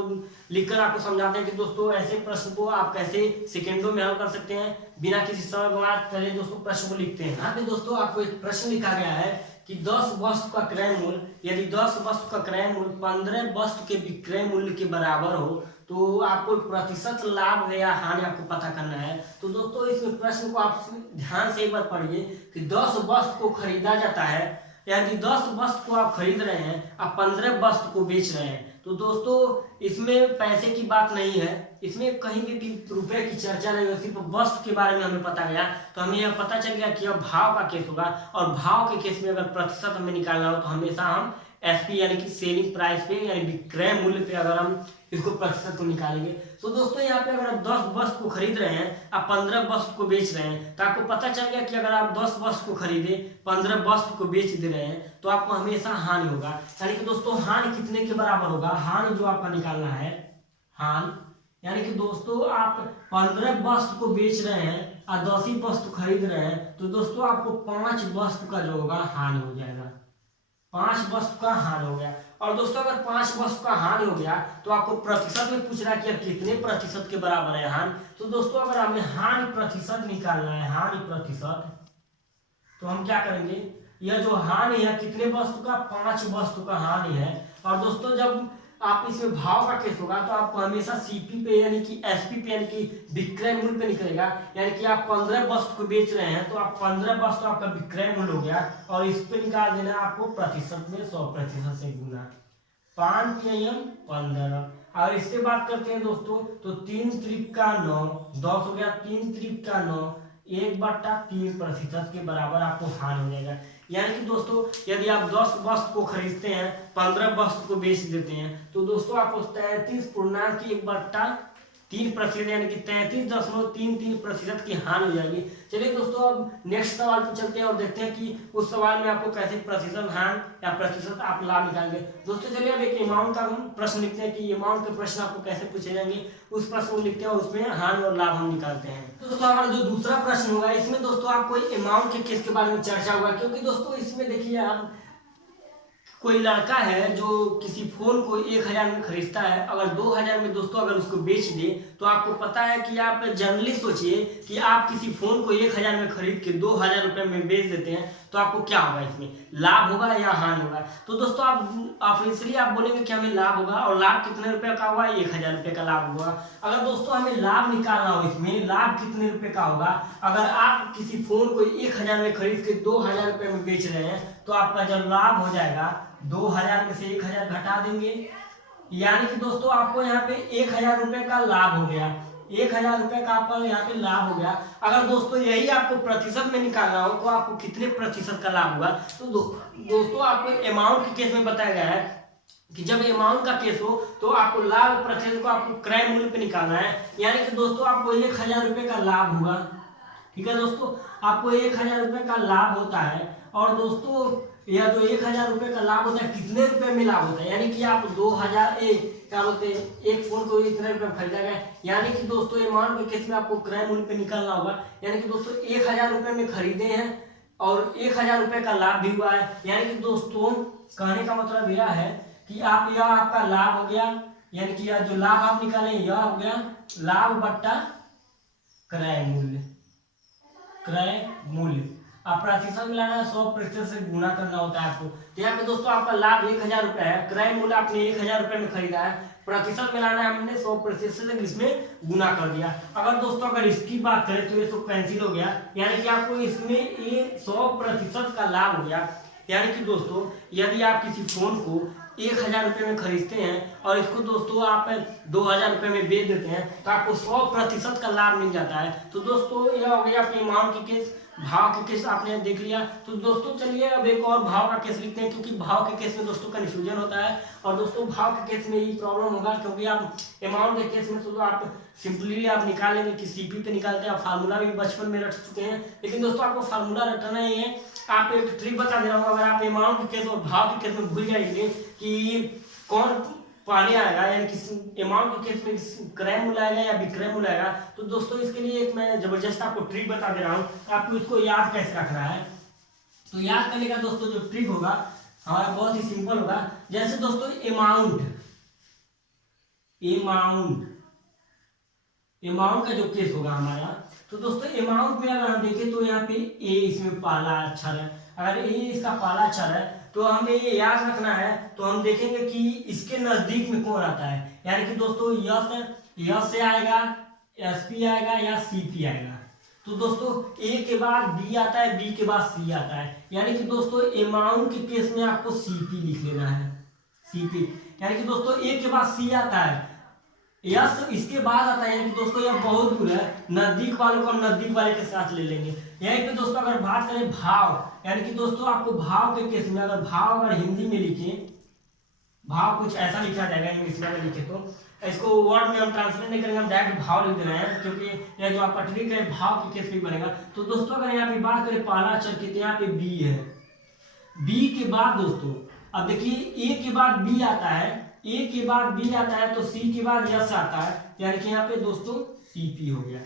लिखकर आपको समझाते हैं कि दोस्तों ऐसे प्रश्न को आप कैसे सेकेंडों में हल कर सकते हैं बिना किसी समय गंवाए। चलिए दोस्तों प्रश्न को लिखते हैं। यहाँ पे दोस्तों आपको एक प्रश्न लिखा गया है कि 10 वस्तु का क्रय मूल्य, यदि 10 वस्तु का क्रय मूल्य 15 वस्तु के विक्रय मूल्य के बराबर हो तो आपको प्रतिशत लाभ है या हानि आपको पता करना है। तो दोस्तों इस प्रश्न को आप ध्यान से एक बार पढ़िए कि 10 वस्तु को खरीदा जाता है, यानी 10 वस्तु को आप खरीद रहे हैं, आप 15 वस्तु को बेच रहे हैं, तो दोस्तों इसमें पैसे की बात नहीं है, इसमें कहीं भी रुपए की चर्चा नहीं है, सिर्फ वस्तु के बारे में हमें पता गया। तो हमें यह पता चल गया कि अब भाव का केस होगा और भाव के केस में अगर प्रतिशत हमें निकालना हो तो हमेशा हम एसपी यानी कि सेलिंग प्राइस पे यानी विक्रय मूल्य पे अगर हम इसको प्रतिशत को निकालेंगे तो दोस्तों यहाँ पे अगर आप 10 वस्तु को खरीद रहे हैं, आप 15 वस्तु को बेच रहे हैं, तो आपको पता चल गया कि अगर आप 10 वस्तु को खरीदे 15 वस्तु को बेच दे रहे हैं तो आपको हमेशा हानि होगा। यानी कि दोस्तों हानि कितने के बराबर होगा, हानि जो आपका निकालना है हानि यानी कि दोस्तों आप 15 वस्तु को बेच रहे हैं और 10 ही वस्तु खरीद रहे हैं, तो दोस्तों आपको 5 वस्तु का जो होगा हानि हो जाएगा, 5 वस्तु का हानि हो गया। और दोस्तों अगर 5 वस्तु का हानि हो गया तो आपको प्रतिशत में पूछ रहा है कि अब कितने प्रतिशत के बराबर है हानि। तो दोस्तों अगर हमें हानि प्रतिशत निकालना है, हानि प्रतिशत, तो हम क्या करेंगे, यह जो हानि है कितने वस्तु का, 5 वस्तु का हानि है। और दोस्तों जब आप इसमें भाव का केस होगा तो आपको हमेशा सीपी पे यानी कि एसपी पे यानी कि विक्रय मूल्य पे निकलेगा। यानी कि आप 15 वस्तु को बेच रहे हैं तो आप 15 वस्तु आपका विक्रय मूल्य हो गया और इस पे निकाल देना आपको प्रतिशत में 100% से गुना 5 और इसके बात करते हैं दोस्तों तो 3 त्रिक का 9, 10 हो गया, 3 त्रिक का 9, 1/3% के बराबर आपको हानि हो जाएगा। यानी कि दोस्तों यदि आप 10 वस्तु को खरीदते हैं, 15 वस्तु को बेच देते हैं, तो दोस्तों आपको 33.1/3% यानी कि 33.33% की हानि हो जाएगी। चलिए दोस्तों अब नेक्स्ट सवाल पे चलते हैं और देखते हैं कि उस सवाल में आपको कैसे प्रतिशत हानि या प्रतिशत आप लाभ निकालेंगे। दोस्तों चलिए अब एक अमाउंट का हम प्रश्न लिखते हैं कि अमाउंट के प्रश्न आपको कैसे पूछे जाएंगे, उस प्रश्न को लिखते हैं और उसमें हानि और लाभ हम निकालते हैं। दोस्तों हमारा जो दूसरा प्रश्न होगा इसमें दोस्तों आपको अमाउंट के केस के बारे में चर्चा होगा, क्योंकि दोस्तों इसमें देखिए आप कोई लड़का है जो किसी फोन को 1000 में खरीदता है, अगर 2000 में दोस्तों अगर उसको बेच दे तो आपको पता है कि आप जनरली सोचिए कि आप किसी फोन को 1000 में खरीद के 2000 रुपए में बेच देते हैं तो आपको क्या होगा, इसमें लाभ होगा या हानि होगा। तो दोस्तों आप इसलिए आप बोलेंगे कि हमें लाभ होगा, और लाभ कितने रुपए का होगा, 1000 रुपए का लाभ होगा। अगर दोस्तों हमें लाभ निकालना हो, इसमें लाभ कितने रुपए का होगा, अगर आप किसी फोन को 1000 में खरीद के 2000 रुपए में बेच रहे हैं तो आपका जब लाभ हो जाएगा 2000 में से 1000 घटा देंगे, यानी कि दोस्तों आपको यहाँ पे 1000 रुपए का लाभ हो गया, 1000 रुपए का आपका यहाँ पे लाभ हो गया। अगर दोस्तों यही आपको प्रतिशत में निकालना हो तो आपको कितने प्रतिशत का लाभ होगा। तो दोस्तों आपको अमाउंट के केस में बताया गया है कि जब अमाउंट का केस हो तो आपको लाभ प्रतिशत को आपको क्रय मूल्य पे निकालना है। यानी कि दोस्तों आपको 1000 रुपए का लाभ होगा, ठीक है दोस्तों, आपको 1000 रुपए का लाभ होता है। और दोस्तों यह जो 1000 रुपए का लाभ होता है कितने रुपए में लाभ होता है, यानी कि आप 2001 क्या बोलते हैं एक फोन को इतने रुपए में खरीदा गया, यानी कि दोस्तों अमाउंट के केस में आपको क्रय मूल्य पे निकालना होगा। यानी कि दोस्तों 1000 रुपए में खरीदे हैं और 1000 रुपए का लाभ भी हुआ है। यानी कि दोस्तों कहने का मतलब यह है कि यह आपका लाभ हो गया, यानी कि यह जो लाभ आप निकाले यह हो गया लाभ बट्टा क्रय मूल्य, क्रय मूल्य। आप प्रतिशत मिलाना है 100% से गुना करना होता है आपको। तो यहाँ पे दोस्तों आपका लाभ 1000 रुपए है, क्रय मूल्य आपने 1000 रुपए में खरीदा है, प्रतिशत मिलाना है हमने 100% से इसमें गुना कर दिया। अगर दोस्तों अगर इसकी बात करें तो ये तो कैंसिल हो गया, यानी कि आपको इसमें ये 100% का लाभ हो गया। यानी कि दोस्तों यदि आप किसी फोन को 1000 रुपए में खरीदते हैं और इसको दोस्तों आप 2000 रुपए में बेच देते हैं तो आपको 100% का लाभ मिल जाता है। तो दोस्तों यह हो गया आपके अमाउंट के केस, भाव के केस आपने देख लिया। तो दोस्तों चलिए अब एक और भाव का केस लिखते हैं, क्योंकि भाव के केस में दोस्तों कंफ्यूजन होता है और दोस्तों भाव के केस में ये प्रॉब्लम होगा, क्योंकि आप अमाउंट के केस में तो आप सिंपली आप निकालेंगे कि सीपी पे निकालते हैं, आप फार्मूला भी बचपन में रट चुके हैं। लेकिन दोस्तों आपको फार्मूला रटना ही है, आप एक ट्रिक बता दे रहा हूँ। अगर आप अमाउंट के केस और भाव के केस में भूल जाएंगे कि कौन पहले आएगा, यानी कि अमाउंट के केस में क्रय मूल्य आएगा या विक्रय मूल्य आएगा, तो दोस्तों इसके लिए एक मैं जबरदस्त आपको ट्रिक बता दे रहा हूँ, आपको इसको याद कैसे रखना है। तो याद करने का दोस्तों जो ट्रिक होगा हमारा बहुत ही सिंपल होगा। जैसे दोस्तों अमाउंट का जो केस होगा हमारा, तो दोस्तों अमाउंट में अगर हम देखें तो यहाँ पे ए इसमें पहला अक्षर है, अगर ए इसका पहला अक्षर है तो हमें ये याद रखना है। तो हम देखेंगे कि इसके नजदीक में कौन आता है, यानी कि दोस्तों यस से आएगा, एसपी आएगा या सीपी आएगा। तो दोस्तों ए के बाद बी आता है, बी के बाद सी आता है, यानी कि दोस्तों अमाउंट के केस में आपको सीपी लिख लेना है, सीपी। यानी कि दोस्तों ए के बाद सी आता है, यस इसके बाद आता है कि दोस्तों यह बहुत दूर है, नजदीक वालों को हम नजदीक वाले के साथ ले लेंगे। यहीं पे दोस्तों अगर बात करें भाव, यानी कि दोस्तों आपको भाव के केस में अगर भाव अगर हिंदी में लिखे, भाव कुछ ऐसा लिखा जाएगा इंग्लिश में अगर लिखे तो इसको वर्ड में हम ट्रांसलेट नहीं करेंगे, हम डायरेक्ट भाव लिख रहे हैं क्योंकि यह जो आपका ट्रिक है भाव के केस में बनेगा। तो दोस्तों अगर यहाँ पे बात करें पहला अक्षर कितने, यहाँ पे बी है, बी के बाद दोस्तों अब देखिए ए के बाद बी आता है, ए के बाद बी आता है तो सी के बाद यस आता है, यानी कि यहाँ पे दोस्तों सीपी हो गया।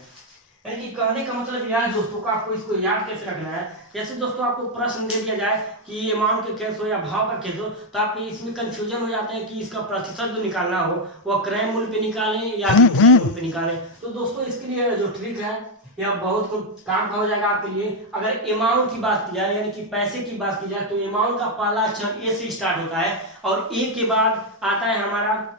यानी कि कहने का मतलब यह है दोस्तों को आपको इसको याद कैसे रखना है। जैसे दोस्तों आपको प्रश्न दे दिया जाए कि अमाउंट के केस हो या भाव का केस हो तो आप इसमें कंफ्यूजन हो जाते हैं कि इसका प्रतिशत जो निकालना हो वह क्रय मूल्य पे निकालें या मूल्य पे निकालें। तो दोस्तों इसके लिए जो ट्रिक है यह बहुत काम का हो जाएगा आपके लिए। अगर अमाउंट की बात की जाए यानी कि पैसे की बात की जाए तो अमाउंट का पहला अक्षर ए से स्टार्ट होता है और ए के बाद आता है हमारा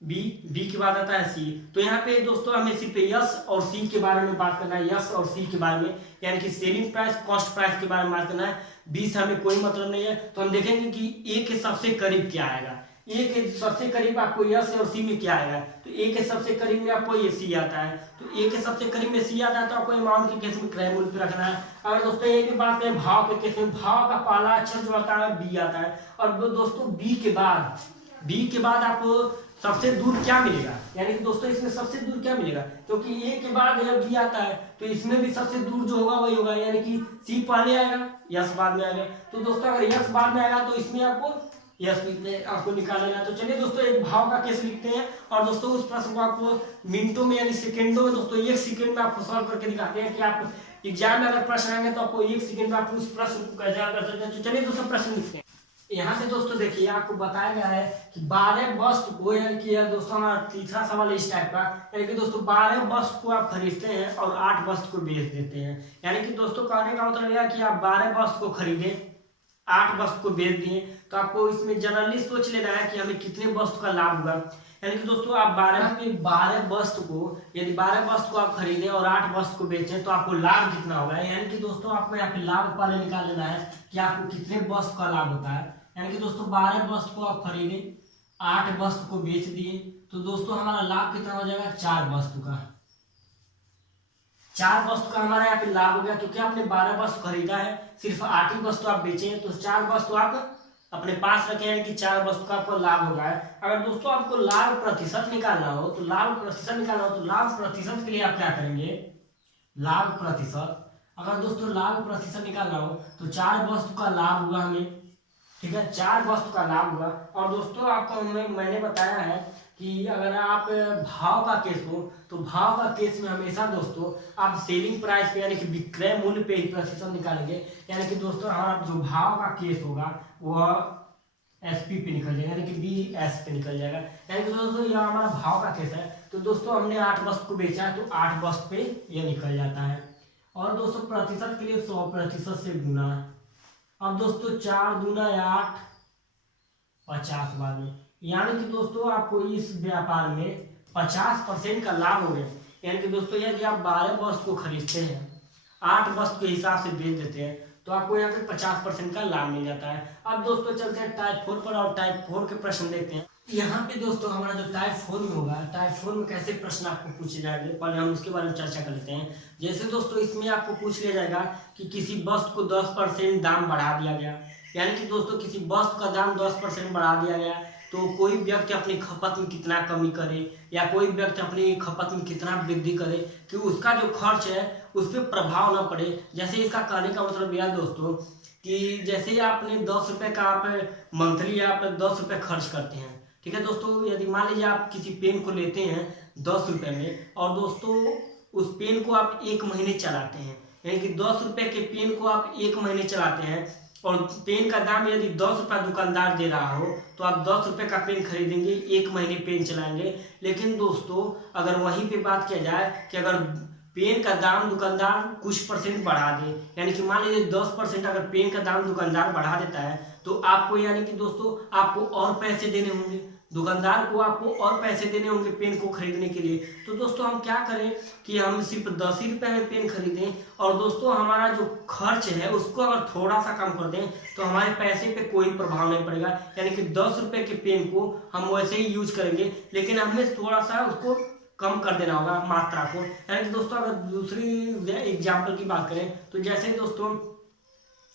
बी, बी के बाद आता है सी। तो यहाँ पे दोस्तों हमें सिर्फ यस और सी के बारे में बात करना है, यस और सी के बारे में, यानी कि सेलिंग प्राइस कॉस्ट प्राइस के बारे में बात करना है। बी से हमें कोई मतलब नहीं है। तो हम देखेंगे कि ए के सबसे करीब क्या आएगा, ए के सबसे करीब आपको यस और सी में क्या आएगा। तो ए के सबसे करीब में आपको ये सी आता है, तो ए के सबसे करीब में सी आता है तो आपको अमाउंट के केस में क्रय मूल्य पे रखना है। अगर दोस्तों ए की बात करें भाव के केस में, भाव का पहला अक्षर जो आता है बी आता है और दोस्तों बी के बाद आपको सबसे दूर क्या मिलेगा, यानी कि दोस्तों इसमें सबसे दूर क्या मिलेगा क्योंकि ए के बाद जब बी आता है तो इसमें भी सबसे दूर जो होगा वही होगा, यानी कि सी पहले आएगा यस बाद में आएगा। तो दोस्तों अगर यस बाद में आएगा तो इसमें आपको यस में आपको निकालना है। तो चलिए दोस्तों एक भाव का केस लिखते हैं और दोस्तों उस प्रश्न को आपको मिनटों में यानी सेकेंडों में दोस्तों 1 सेकेंड में आपको सॉल्व करके दिखाते हैं कि आप एग्जाम में अगर प्रश्न आएंगे तो आपको 1 सेकेंड में आप उस प्रश्न को कैसे हल कर सकते हैं। तो चलिए दोस्तों प्रश्न लिखते हैं। यहाँ से दोस्तों देखिए आपको बताया गया है कि 12 वस्तु को, यानी कि दोस्तों हमारा तीसरा सवाल इस टाइप का, यानी कि दोस्तों 12 वस्तु को आप खरीदते हैं और 8 वस्तु को बेच देते हैं। यानी कि दोस्तों कहने का मतलब यह कि आप 12 वस्तु को खरीदे 8 वस्तु को बेच दिए, तो आपको इसमें जनरली सोच लेना है कि हमें कितने वस्तु का लाभ होगा। यानी कि दोस्तों आप 12 वस्तु को, यदि 12 वस्तु को आप खरीदें और 8 वस्तु को बेचें तो आपको लाभ कितना होगा। यानी कि दोस्तों आपको यहाँ पे लाभ पहले निकाल लेना है कि आपको कितने वस्तु का लाभ होता है। यानी कि दोस्तों 12 वस्तु को आप खरीदे 8 वस्तु को बेच दिए तो दोस्तों हमारा लाभ कितना हो जाएगा 4 वस्तु का, 4 वस्तु का हमारा यहाँ पे लाभ हो गया क्योंकि आपने 12 वस्तु खरीदा है, सिर्फ 8 ही वस्तु आप बेचे हैं तो 4 वस्तु आप अपने पास रखे हैं कि 4 वस्तु का आपको लाभ होगा। अगर दोस्तों आपको लाभ प्रतिशत निकालना हो तो लाभ प्रतिशत के लिए आप क्या करेंगे, लाभ प्रतिशत, अगर दोस्तों लाभ प्रतिशत निकालना हो तो 4 वस्तु का लाभ हुआ हमें, ठीक है 4 वस्तु का लाभ हुआ। और दोस्तों आपको मैंने बताया है कि अगर आप भाव का केस हो तो भाव का केस में हमेशा दोस्तों आप सेलिंग प्राइस पे यानी कि विक्रय मूल्य पे ही प्रतिशत निकालेंगे। यानी कि दोस्तों हमारा जो भाव का केस होगा वह एसपी पे निकल जाएगा, यानी कि बीएस पे निकल जाएगा। यानी कि दोस्तों यह हमारा भाव का केस है तो दोस्तों हमने 8 वस्तु को बेचा है तो 8 वस्तु पे यह निकल जाता है। और दोस्तों प्रतिशत के लिए 100% से गुना, अब दोस्तों 4 दूना 8 50 बाद में, यानी कि दोस्तों आपको इस व्यापार में 50% का लाभ हो गया। यानी कि दोस्तों यदि आप 12 वस्तु को खरीदते हैं 8 वस्तु के हिसाब से बेच देते हैं तो आपको यहाँ पे 50% का लाभ मिल जाता है। अब दोस्तों चलते हैं टाइप 4 पर और टाइप 4 के प्रश्न देखते हैं। यहाँ पे दोस्तों हमारा जो टाइप 4 में होगा, टाइप 4 में कैसे प्रश्न आपको पूछे जाएंगे पहले हम उसके बारे में चर्चा कर लेते हैं। जैसे दोस्तों इसमें आपको पूछ लिया जाएगा कि किसी वस्तु को 10% दाम बढ़ा दिया गया, यानी कि दोस्तों किसी वस्तु का दाम 10% बढ़ा दिया गया तो कोई व्यक्ति अपनी खपत में कितना कमी करे या कोई व्यक्ति अपनी खपत में कितना वृद्धि करे कि उसका जो खर्च है उस पर प्रभाव न पड़े। जैसे इसका कहने का मतलब यह दोस्तों कि जैसे आपने 10 रुपये का आप मंथली आप 10 रुपये खर्च करते हैं, ठीक है दोस्तों, यदि मान लीजिए आप किसी पेन को लेते हैं 10 रुपये में और दोस्तों उस पेन को आप 1 महीने चलाते हैं, यानी कि 10 रुपये के पेन को आप 1 महीने चलाते हैं और पेन का दाम यदि 10 रुपये दुकानदार दे रहा हो तो आप 10 रुपये का पेन खरीदेंगे 1 महीने पेन चलाएंगे। लेकिन दोस्तों अगर वहीं पे बात किया जाए कि अगर पेन का दाम दुकानदार कुछ % बढ़ा दे, यानी कि मान लीजिए 10% अगर पेन का दाम दुकानदार बढ़ा देता है तो आपको यानी कि दोस्तों आपको और पैसे देने होंगे, दुकानदार को आपको और पैसे देने होंगे पेन को खरीदने के लिए। तो दोस्तों हम क्या करें कि हम सिर्फ 10 ही रुपये में पेन खरीदें और दोस्तों हमारा जो खर्च है उसको अगर थोड़ा सा कम कर दें तो हमारे पैसे पे कोई प्रभाव नहीं पड़ेगा। यानी कि 10 रुपये के पेन को हम वैसे ही यूज करेंगे, लेकिन हमें थोड़ा सा उसको कम कर देना होगा मात्रा को। यानी कि दोस्तों अगर दूसरी एग्जाम्पल की बात करें तो जैसे दोस्तों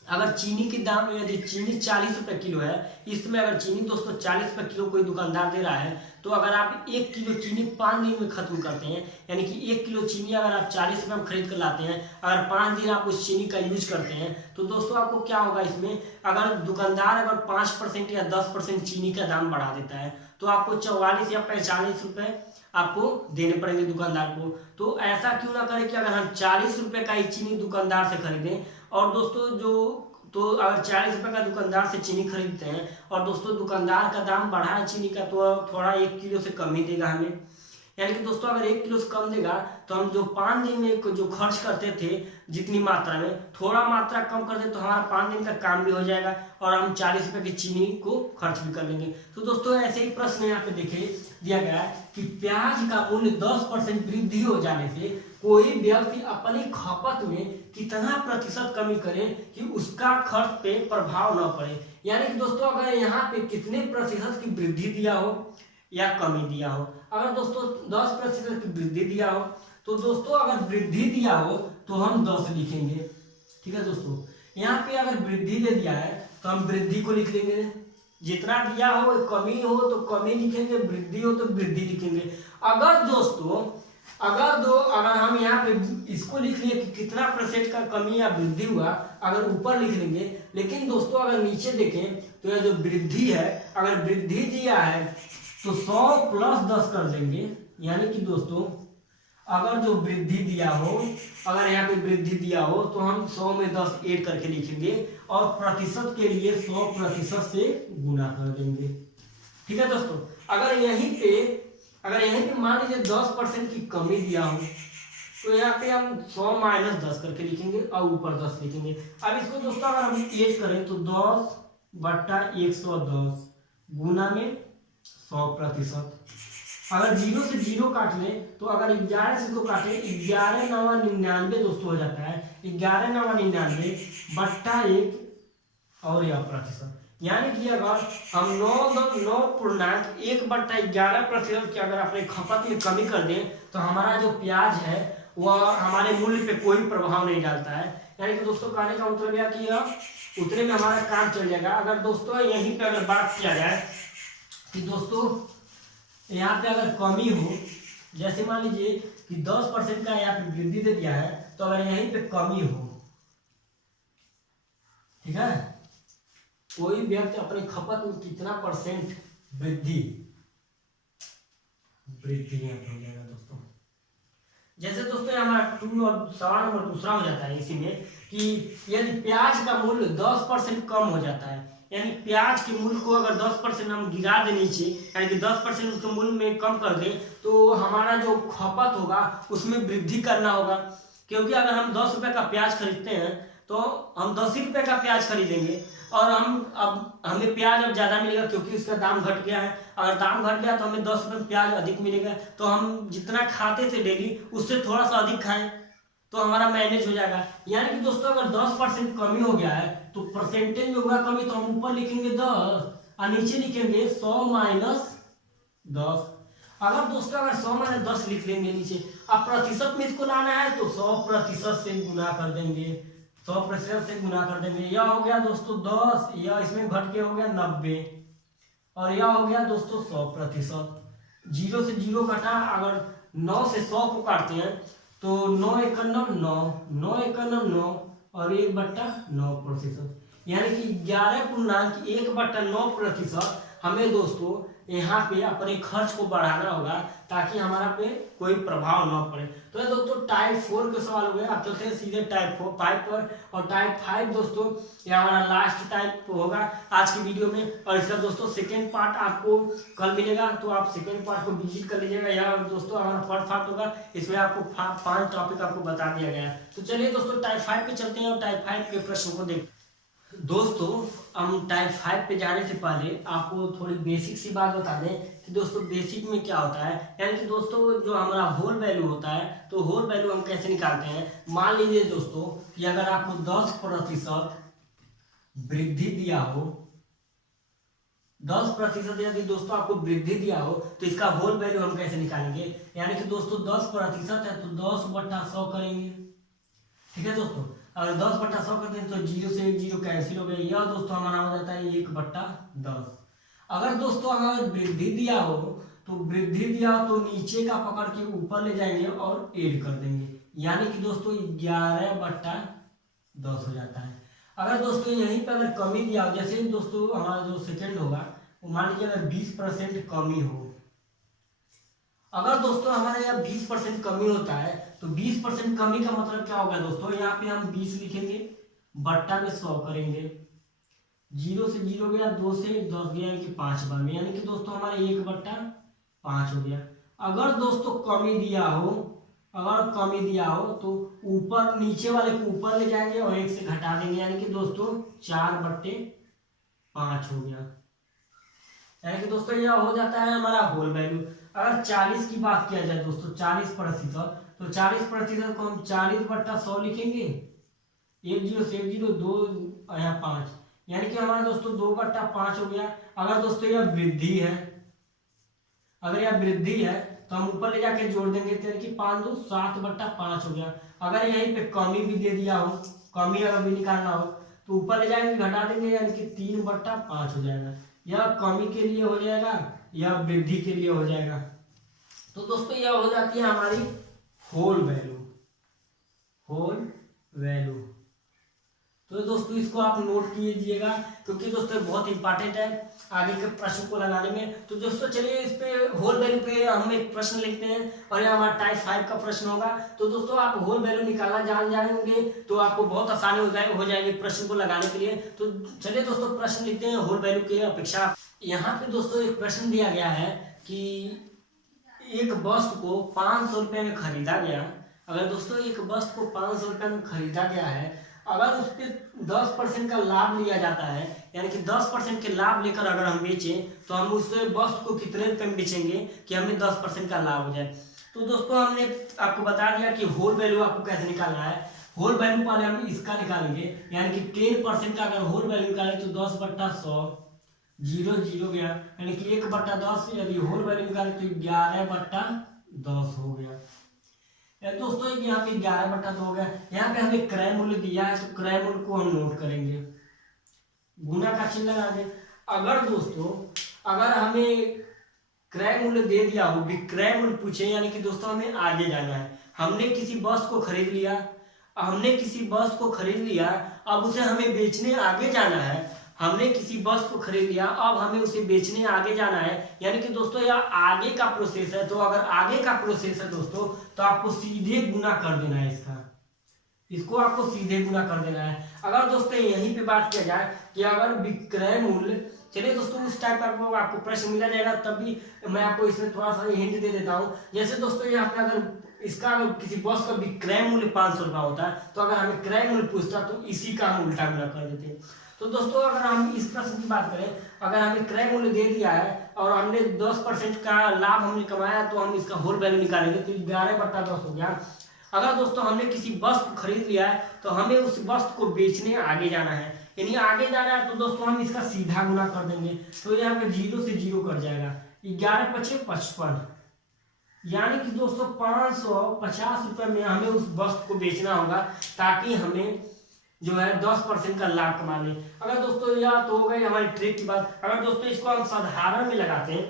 अगर चीनी के दाम, यदि चीनी 40 रुपये किलो है, इसमें अगर चीनी दोस्तों 40 रुपये किलो कोई दुकानदार दे रहा है, तो अगर आप 1 किलो चीनी 5 दिन में खत्म करते हैं, यानी कि 1 किलो चीनी अगर आप 40 रुपये में खरीद कर लाते हैं, अगर 5 दिन आप उस चीनी का यूज करते हैं, तो दोस्तों आपको क्या होगा इसमें, अगर दुकानदार अगर 5% या 10% चीनी का दाम बढ़ा देता है तो आपको 44 या 45 रुपये आपको देने पड़ेंगे दुकानदार को। तो ऐसा क्यों ना करें कि अगर हम 40 रुपये का ही चीनी दुकानदार से खरीदें, और दोस्तों तो अगर 40 रुपये का दुकानदार से चीनी खरीदते हैं और दोस्तों दुकानदार का दाम बढ़ा है चीनी का, तो थोड़ा 1 किलो से कम ही देगा हमें। यानी कि दोस्तों अगर 1 किलो से कम देगा तो हम जो 5 दिन में जो खर्च करते थे जितनी मात्रा में, थोड़ा मात्रा कम कर दे तो हमारा 5 दिन का काम भी हो जाएगा और हम 40 रुपये की चीनी को खर्च भी कर लेंगे। तो दोस्तों ऐसे ही प्रश्न यहाँ पे देखिए दिया गया है कि प्याज का मूल्य 10% वृद्धि हो जाने से कोई व्यक्ति अपनी खपत में कितना प्रतिशत कमी करे कि उसका खर्च पे प्रभाव न पड़े। यानी कि दोस्तों अगर यहाँ पे कितने प्रतिशत की वृद्धि दिया हो या कमी दिया हो, अगर दोस्तों 10% की वृद्धि दिया हो तो दोस्तों अगर वृद्धि दिया हो तो हम 10 लिखेंगे। ठीक है दोस्तों, यहाँ पे अगर वृद्धि दे दिया है तो हम वृद्धि को लिख लेंगे, जितना दिया हो, कमी हो तो कमी लिखेंगे, वृद्धि हो तो वृद्धि लिखेंगे। अगर दोस्तों अगर हम यहाँ पे इसको लिख लिए कि कितना % का कमी या वृद्धि हुआ, अगर ऊपर लिख लेंगे, लेकिन दोस्तों अगर नीचे देखें तो यह जो वृद्धि है, अगर वृद्धि दिया है तो 100 + 10 कर देंगे। यानी कि दोस्तों अगर जो वृद्धि दिया हो, अगर यहाँ पे वृद्धि दिया हो तो हम 100 में 10 ऐड करके लिखेंगे और प्रतिशत के लिए 100% से गुना कर देंगे। ठीक है दोस्तों, अगर यहीं पे मान लीजिए 10% की कमी दिया हो तो यहाँ पे हम 100 - 10 करके लिखेंगे और ऊपर 10 लिखेंगे। अब इसको दोस्तों अगर हम ऐड करें तो 10/110 गुना में 100%। अगर 0 से 0 काट लें तो अगर 11 से 2 काटे 11×9=99 दोस्तों हो जाता है, 11×99/1 और यह प्रतिशत। यानी कि अगर हम 9.1/11% की अगर अपने खपत में कमी कर दें तो हमारा जो प्याज है वह हमारे मूल्य पे कोई प्रभाव नहीं डालता है। यानी कि दोस्तों कहने का मतलब यह कि उतने में हमारा काम चल जाएगा। अगर दोस्तों यहीं पे अगर बात किया जाए कि दोस्तों यहाँ पे अगर कमी हो, जैसे मान लीजिए कि 10% का यहाँ पे वृद्धि दे दिया है, तो अगर यहीं पे कमी हो, ठीक है, कोई व्यक्ति अपनी खपत में कितना % वृद्धि यहाँ हो जाएगा दोस्तों। जैसे दोस्तों हमारा 2 और सवाल नंबर दूसरा हो जाता है इसी में कि यदि प्याज का मूल्य 10% कम हो जाता है, यानी प्याज के मूल्य को अगर 10% हम गिरा दें नीचे, यानी कि 10% उसके मूल्य में कम कर दें, तो हमारा जो खपत होगा उसमें वृद्धि करना होगा। क्योंकि अगर हम 10 रुपये का प्याज खरीदते हैं तो हम 10 ही रुपये का प्याज खरीदेंगे और हमें प्याज अब ज़्यादा मिलेगा क्योंकि उसका दाम घट गया है। अगर दाम घट गया तो हमें 10 रुपये में प्याज अधिक मिलेगा, तो हम जितना खाते थे डेली उससे थोड़ा सा अधिक खाएं तो हमारा मैनेज हो जाएगा। यानी कि दोस्तों अगर 10% कमी हो गया है तो परसेंटेज में हुआ कमी, तो हम ऊपर लिखेंगे 10 और नीचे लिखेंगे 100 - 10। अगर दोस्तों अगर 100 - 10 लिख लेंगे नीचे, अब प्रतिशत में इसको लाना है तो 100% से गुना कर देंगे, 100% से गुना कर देंगे। यह हो गया दोस्तों 10, यह इसमें घट के हो गया 90 और यह हो गया दोस्तों 100%। 0 से 0 घटा, अगर 9 से 100 को काटते हैं तो 9 × 9 और 1/9%, यानी कि 11.1/9% हमें दोस्तों यहाँ पे अपने खर्च को बढ़ाना होगा ताकि हमारा पे कोई प्रभाव न पड़े। तो दोस्तों टाइप 4 के सवाल हो गए। आप चलते हैं सीधे टाइप 5 पर, और टाइप 5 दोस्तों ये हमारा लास्ट टाइप होगा आज की वीडियो में, और इसका दोस्तों सेकेंड पार्ट आपको कल मिलेगा, तो आप सेकेंड पार्ट को विजिट कर लीजिएगा। यह दोस्तों हमारा फर्स्ट पार्ट होगा, इसमें आपको 5 टॉपिक आपको बता दिया गया है। तो चलिए दोस्तों टाइप 5 पे चलते हैं और टाइप 5 के प्रश्न को देखते हैं। दोस्तों हम टाइप 5 पे जाने से पहले आपको थोड़ी बेसिक सी बात बता दें कि दोस्तों बेसिक में क्या होता है। यानी कि दोस्तों जो हमारा होल वैल्यू होता है, तो होल वैल्यू हम कैसे निकालते हैं। मान लीजिए दोस्तों कि अगर आपको 10% वृद्धि दिया हो, 10% यदि दोस्तों आपको वृद्धि दिया हो, तो इसका होल वैल्यू हम कैसे निकालेंगे। यानी कि दोस्तों 10% है तो 10/100 करेंगे। ठीक है दोस्तों, अगर 10/100 करते हैं तो 0 से 1 0 कैंसिल हो गया। यह दोस्तों हमारा हो जाता है 1/10। अगर दोस्तों अगर वृद्धि दिया हो, तो वृद्धि दिया हो तो नीचे का पकड़ के ऊपर ले जाएंगे और ऐड कर देंगे, यानी कि दोस्तों 11/10 हो जाता है। अगर दोस्तों यहीं पर अगर कमी दिया हो, जैसे दोस्तों हमारा जो सेकेंड होगा वो मान लीजिए अगर 20% कमी हो, अगर दोस्तों हमारे यहाँ 20% कमी होता है तो 20% कमी का मतलब क्या होगा दोस्तों, यहाँ पे हम 20 लिखेंगे, बट्टा में 100 करेंगे, 0 से 0 गया, 2 से 10 गया, यानी कि 5 बार में, यानी कि दोस्तों हमारा 1/5 हो गया। अगर दोस्तों कमी दिया हो, अगर कमी दिया हो तो ऊपर नीचे वाले को ऊपर ले जाएंगे और 1 से घटा देंगे, यानी कि दोस्तों 4/5 हो गया। यानी कि दोस्तों यह हो जाता है हमारा होल वैल्यू। अगर 40 की बात किया जाए दोस्तों, 40%, तो 40% को हम 40/100 लिखेंगे, 1 0 से 1 0 2 यहाँ 5, यानी कि हमारा दोस्तों 2/5 हो गया। अगर दोस्तों यह वृद्धि है, अगर यह वृद्धि है तो हम ऊपर ले जाके जोड़ देंगे, यानी कि 5 2 7/5 हो गया। अगर यहीं पे कमी भी दे दिया हो, कमी अगर भी निकालना हो तो ऊपर ले जाएंगे घटा देंगे, यानी कि 3/5 हो जाएगा। यह कमी के लिए हो जाएगा, यह वृद्धि के लिए हो जाएगा। तो दोस्तों यह हो जाती है हमारी होल वैल्यू, होल वैल्यू। तो दोस्तों इसको आप नोट कीजिएगा, क्योंकि दोस्तों बहुत इंपॉर्टेंट है आगे के प्रश्न को लगाने में। तो दोस्तों चलिए इस पे होल वैल्यू पे हम एक प्रश्न लिखते हैं, और यह हमारा टाइप 5 का प्रश्न होगा। तो दोस्तों आप होल वैल्यू निकालना जान जाएंगे तो आपको बहुत आसानी हो जाएगी प्रश्न को लगाने के लिए। तो चलिए दोस्तों प्रश्न लिखते हैं होल वैल्यू की अपेक्षा। यहाँ पे दोस्तों एक प्रश्न दिया गया है कि एक वस्तु को 500 रुपये में खरीदा गया। अगर दोस्तों एक वस्तु को 500 रुपये में खरीदा गया है, अगर उस पर 10% का लाभ लिया जाता है, यानी कि 10% के लाभ लेकर अगर हम बेचें, तो हम उस वस्तु को कितने रुपये में बेचेंगे कि हमें 10% का लाभ हो जाए। तो दोस्तों हमने आपको बता दिया कि होल वैल्यू आपको कैसे निकालना है। होल वैल्यू पहले हम इसका निकालेंगे, यानी कि 10% का अगर होल वैल्यू निकालें तो 10/100, 0 0 गया, यानी कि 1/10। यदि होल वैल्यू निकालें तो 11/10 हो गया। दोस्तों यहाँ पे 11/2 हो गया। यहाँ पे हमें क्रय मूल्य दिया है, तो क्रय मूल्य को हम नोट करेंगे, गुना का चिन्ह लगा दें। अगर दोस्तों अगर हमें क्रय मूल्य दे दिया हो, विक्रय मूल्य पूछे, यानी कि दोस्तों हमें आगे जाना है। हमने किसी वस्तु को खरीद लिया, अब उसे हमें बेचने आगे जाना है। हमने किसी वस्तु को खरीद लिया, अब हमें उसे बेचने आगे जाना है, यानी कि दोस्तों यह आगे का प्रोसेस है। तो अगर आगे का प्रोसेस है दोस्तों, तो आपको सीधे गुना कर देना है, इसको आपको सीधे गुना कर देना है। अगर दोस्तों यहीं पे बात किया जाए कि अगर विक्रय मूल्य, चलिए दोस्तों उस टाइप का आपको प्रश्न मिला जाएगा, तब भी मैं आपको इसमें थोड़ा सा हिंट दे देता हूँ। जैसे दोस्तों यहाँ पे अगर इसका अगर किसी वस्तु का विक्रय मूल्य 500 रुपया होता है, तो अगर हमें क्रय मूल्य पूछता तो इसी का हम उल्टा गुना कर देते हैं। तो दोस्तों अगर हम इस प्रश्न की बात करें, अगर हमें क्रय मूल्य दे दिया है और हमने 10% का लाभ हमने कमाया, तो हम इसका होल वैल्यू निकालेंगे, तो 11/10 हो गया। अगर दोस्तों हमने किसी वस्तु को खरीद लिया है, तो हमें उस वस्तु को बेचने आगे जाना है, यानी आगे जाना है, तो दोस्तों हम इसका सीधा गुना कर देंगे। तो यहाँ पे 0 से 0 कट जाएगा, 11 × 5 = 55, यानी कि दोस्तों 550 रुपये में हमें उस वस्तु को बेचना होगा, ताकि हमें जो है 10% का लाभ कमा लें। अगर दोस्तों यह तो हो गई हमारी ट्रिक की बात। अगर दोस्तों इसको हम साधारण में लगाते हैं,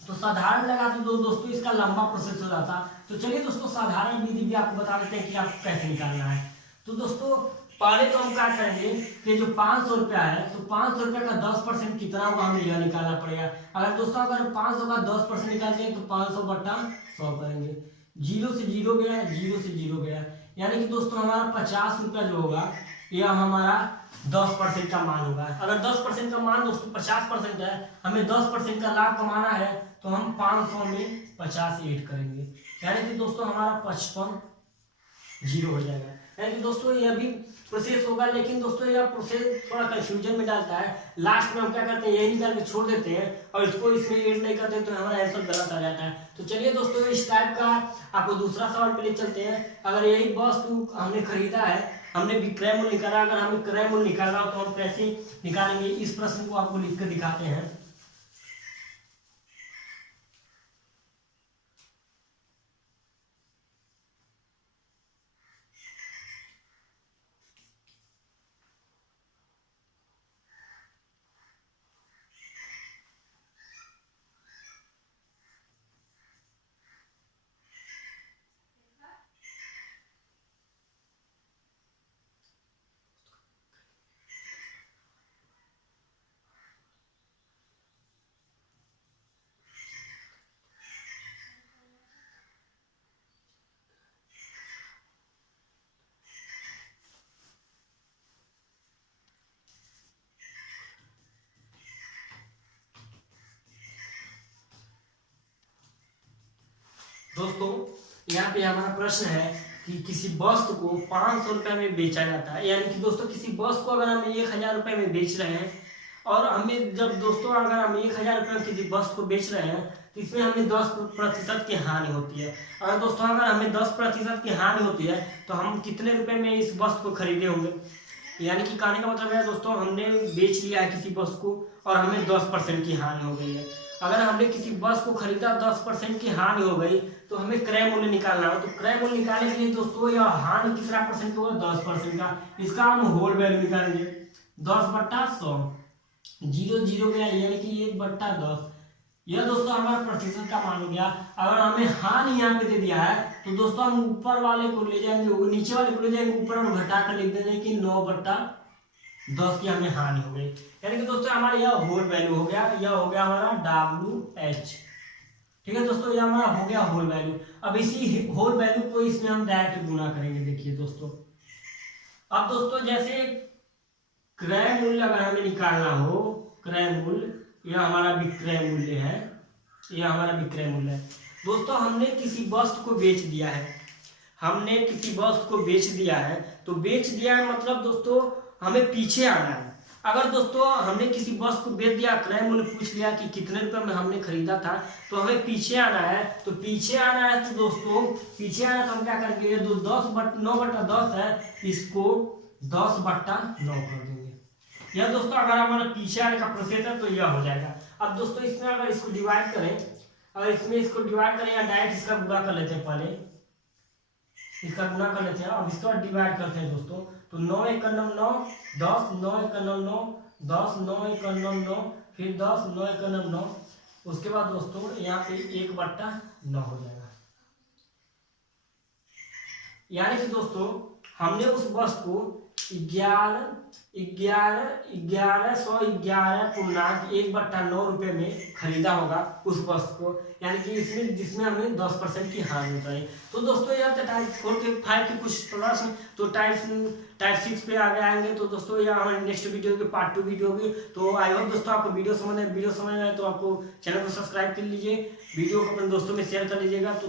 तो साधारण लगाते तो दोस्तों इसका लंबा प्रोसेस हो जाता। तो चलिए दोस्तों साधारण विधि भी आपको बता देते हैं कि आपको कैसे निकालना है। तो दोस्तों पहले तो हम क्या करेंगे कि जो 500 रुपया है, तो 500 रुपये का 10% कितना होगा हमें यह निकालना पड़ेगा। अगर दोस्तों अगर 500 का 10% निकालते हैं तो 500/100 करेंगे, 0 से 0 गया, 0 से 0 गया, यानी कि दोस्तों हमारा 50 रुपया जो होगा यह हमारा 10% का मान होगा। अगर 10% का मान दोस्तों 50% है, हमें 10% का लाभ कमाना है, तो हम 500 में 50 ऐड करेंगे, यानी कि दोस्तों हमारा 55 0 हो जाएगा। यानी कि दोस्तों यह भी प्रोसेस होगा, लेकिन दोस्तों यह प्रोसेस थोड़ा कंफ्यूजन में डालता है। लास्ट में हम क्या करते हैं, यही निकाल के छोड़ देते हैं और इसको इसमें ऐड नहीं करते तो हमारा आंसर गलत आ जाता है। तो चलिए दोस्तों इस टाइप का आपको दूसरा सवाल पे ले चलते हैं। अगर यही वस्तु हमने खरीदा है, हमने विक्रय मूल्य निकाला, अगर हमें क्रय मूल्य निकालना हो तो हम कैसे निकालेंगे, इस प्रश्न को आपको लिख कर दिखाते हैं। दोस्तों यहाँ पे हमारा प्रश्न है कि किसी वस्तु को 500 रुपए में बेचा जाता है। यानी कि दोस्तों किसी वस्तु को अगर हम 1000 रुपए में बेच रहे हैं और हमें जब दोस्तों अगर हम 1000 रुपए में किसी वस्तु को बेच रहे हैं तो इसमें हमें 10% की हानि होती है। और दोस्तों अगर हमें 10% की हानि होती है तो हम कितने रुपए में इस वस्तु को खरीदे होंगे। यानी कि कहने का मतलब है दोस्तों हमने बेच लिया है किसी वस्तु को और हमें 10% की हानि हो गई है। अगर हमने किसी वस्तु को खरीदा 10% की हानि हो गई तो हमें क्रय मूल्य निकालना हो। तो क्रय मूल्य निकालने के लिए दोस्तों यह हानि कितना परसेंट होगा, 10% का। इसका हम होल वैल्यू निकालेंगे 10/100, 0 0 गया यानी कि 1/10। यह दोस्तों हमारा प्रतिशत का मान हो गया। अगर हमें हानि यहाँ पे दे दिया है तो दोस्तों हम ऊपर वाले को ले जाएंगे, नीचे वाले को ले जाएंगे ऊपर और घटा कर लिख देंगे कि 9/10 की हमें हानि हो गई। यानी कि दोस्तों हमारा यह होल वैल्यू हो गया, यह हो गया हमारा WH। ठीक है दोस्तों, यह हमारा हो गया होल वैल्यू। अब इसी होल वैल्यू को इसमें हम डायरेक्ट गुना करेंगे। देखिए दोस्तों, अब दोस्तों जैसे क्रय मूल्य अगर हमें निकालना हो, क्रय मूल्य यह हमारा विक्रय मूल्य है, यह हमारा विक्रय मूल्य है। दोस्तों हमने किसी वस्तु को बेच दिया है, हमने किसी वस्तु को बेच दिया है। तो बेच दिया है मतलब दोस्तों हमें पीछे आना है। अगर दोस्तों हमने किसी वस्तु को बेच दिया, क्रय मूल्य पूछ लिया कि कितने रुपए में हमने खरीदा था, तो हमें पीछे आना है। तो पीछे आना है तो दोस्तों पीछे आना तो हम क्या करेंगे, ये 9/10 है, इसको 10/9 कर देंगे। यह दोस्तों अगर हमारा पीछे आने का प्रोसेस है तो यह हो जाएगा। अब दोस्तों इसमें अगर इसको डिवाइड करें, अगर इसमें इसको डिवाइड करें या डायरेक्ट इसका गुणा कर लेते हैं, पहले इसका गुणा कर लेते हैं, अब इसको डिवाइड करते हैं दोस्तों। तो 9 × 9 10, 9 × 9 10, 9 × 9 फिर 10, 9 × 9, उसके बाद दोस्तों यहाँ पे 1/9 हो जाएगा। यानी कि दोस्तों हमने उस वस्तु को 11,111.9 रुपए में खरीदा होगा उस वस्तु को। यानी कि इसमें जिसमें हमें 10% की हानि होता है। तो दोस्तों यह टाइप 4 के 5 के कुछ प्रश्न तो टाइप 6 पे आगे आएंगे। तो दोस्तों यह हमारे नेक्स्ट वीडियो की पार्ट 2 वीडियो होगी। तो आई होप दोस्तों आपको वीडियो समझ में आए तो आपको चैनल को सब्सक्राइब कर लीजिए, वीडियो को अपने दोस्तों में शेयर कर लीजिएगा। तो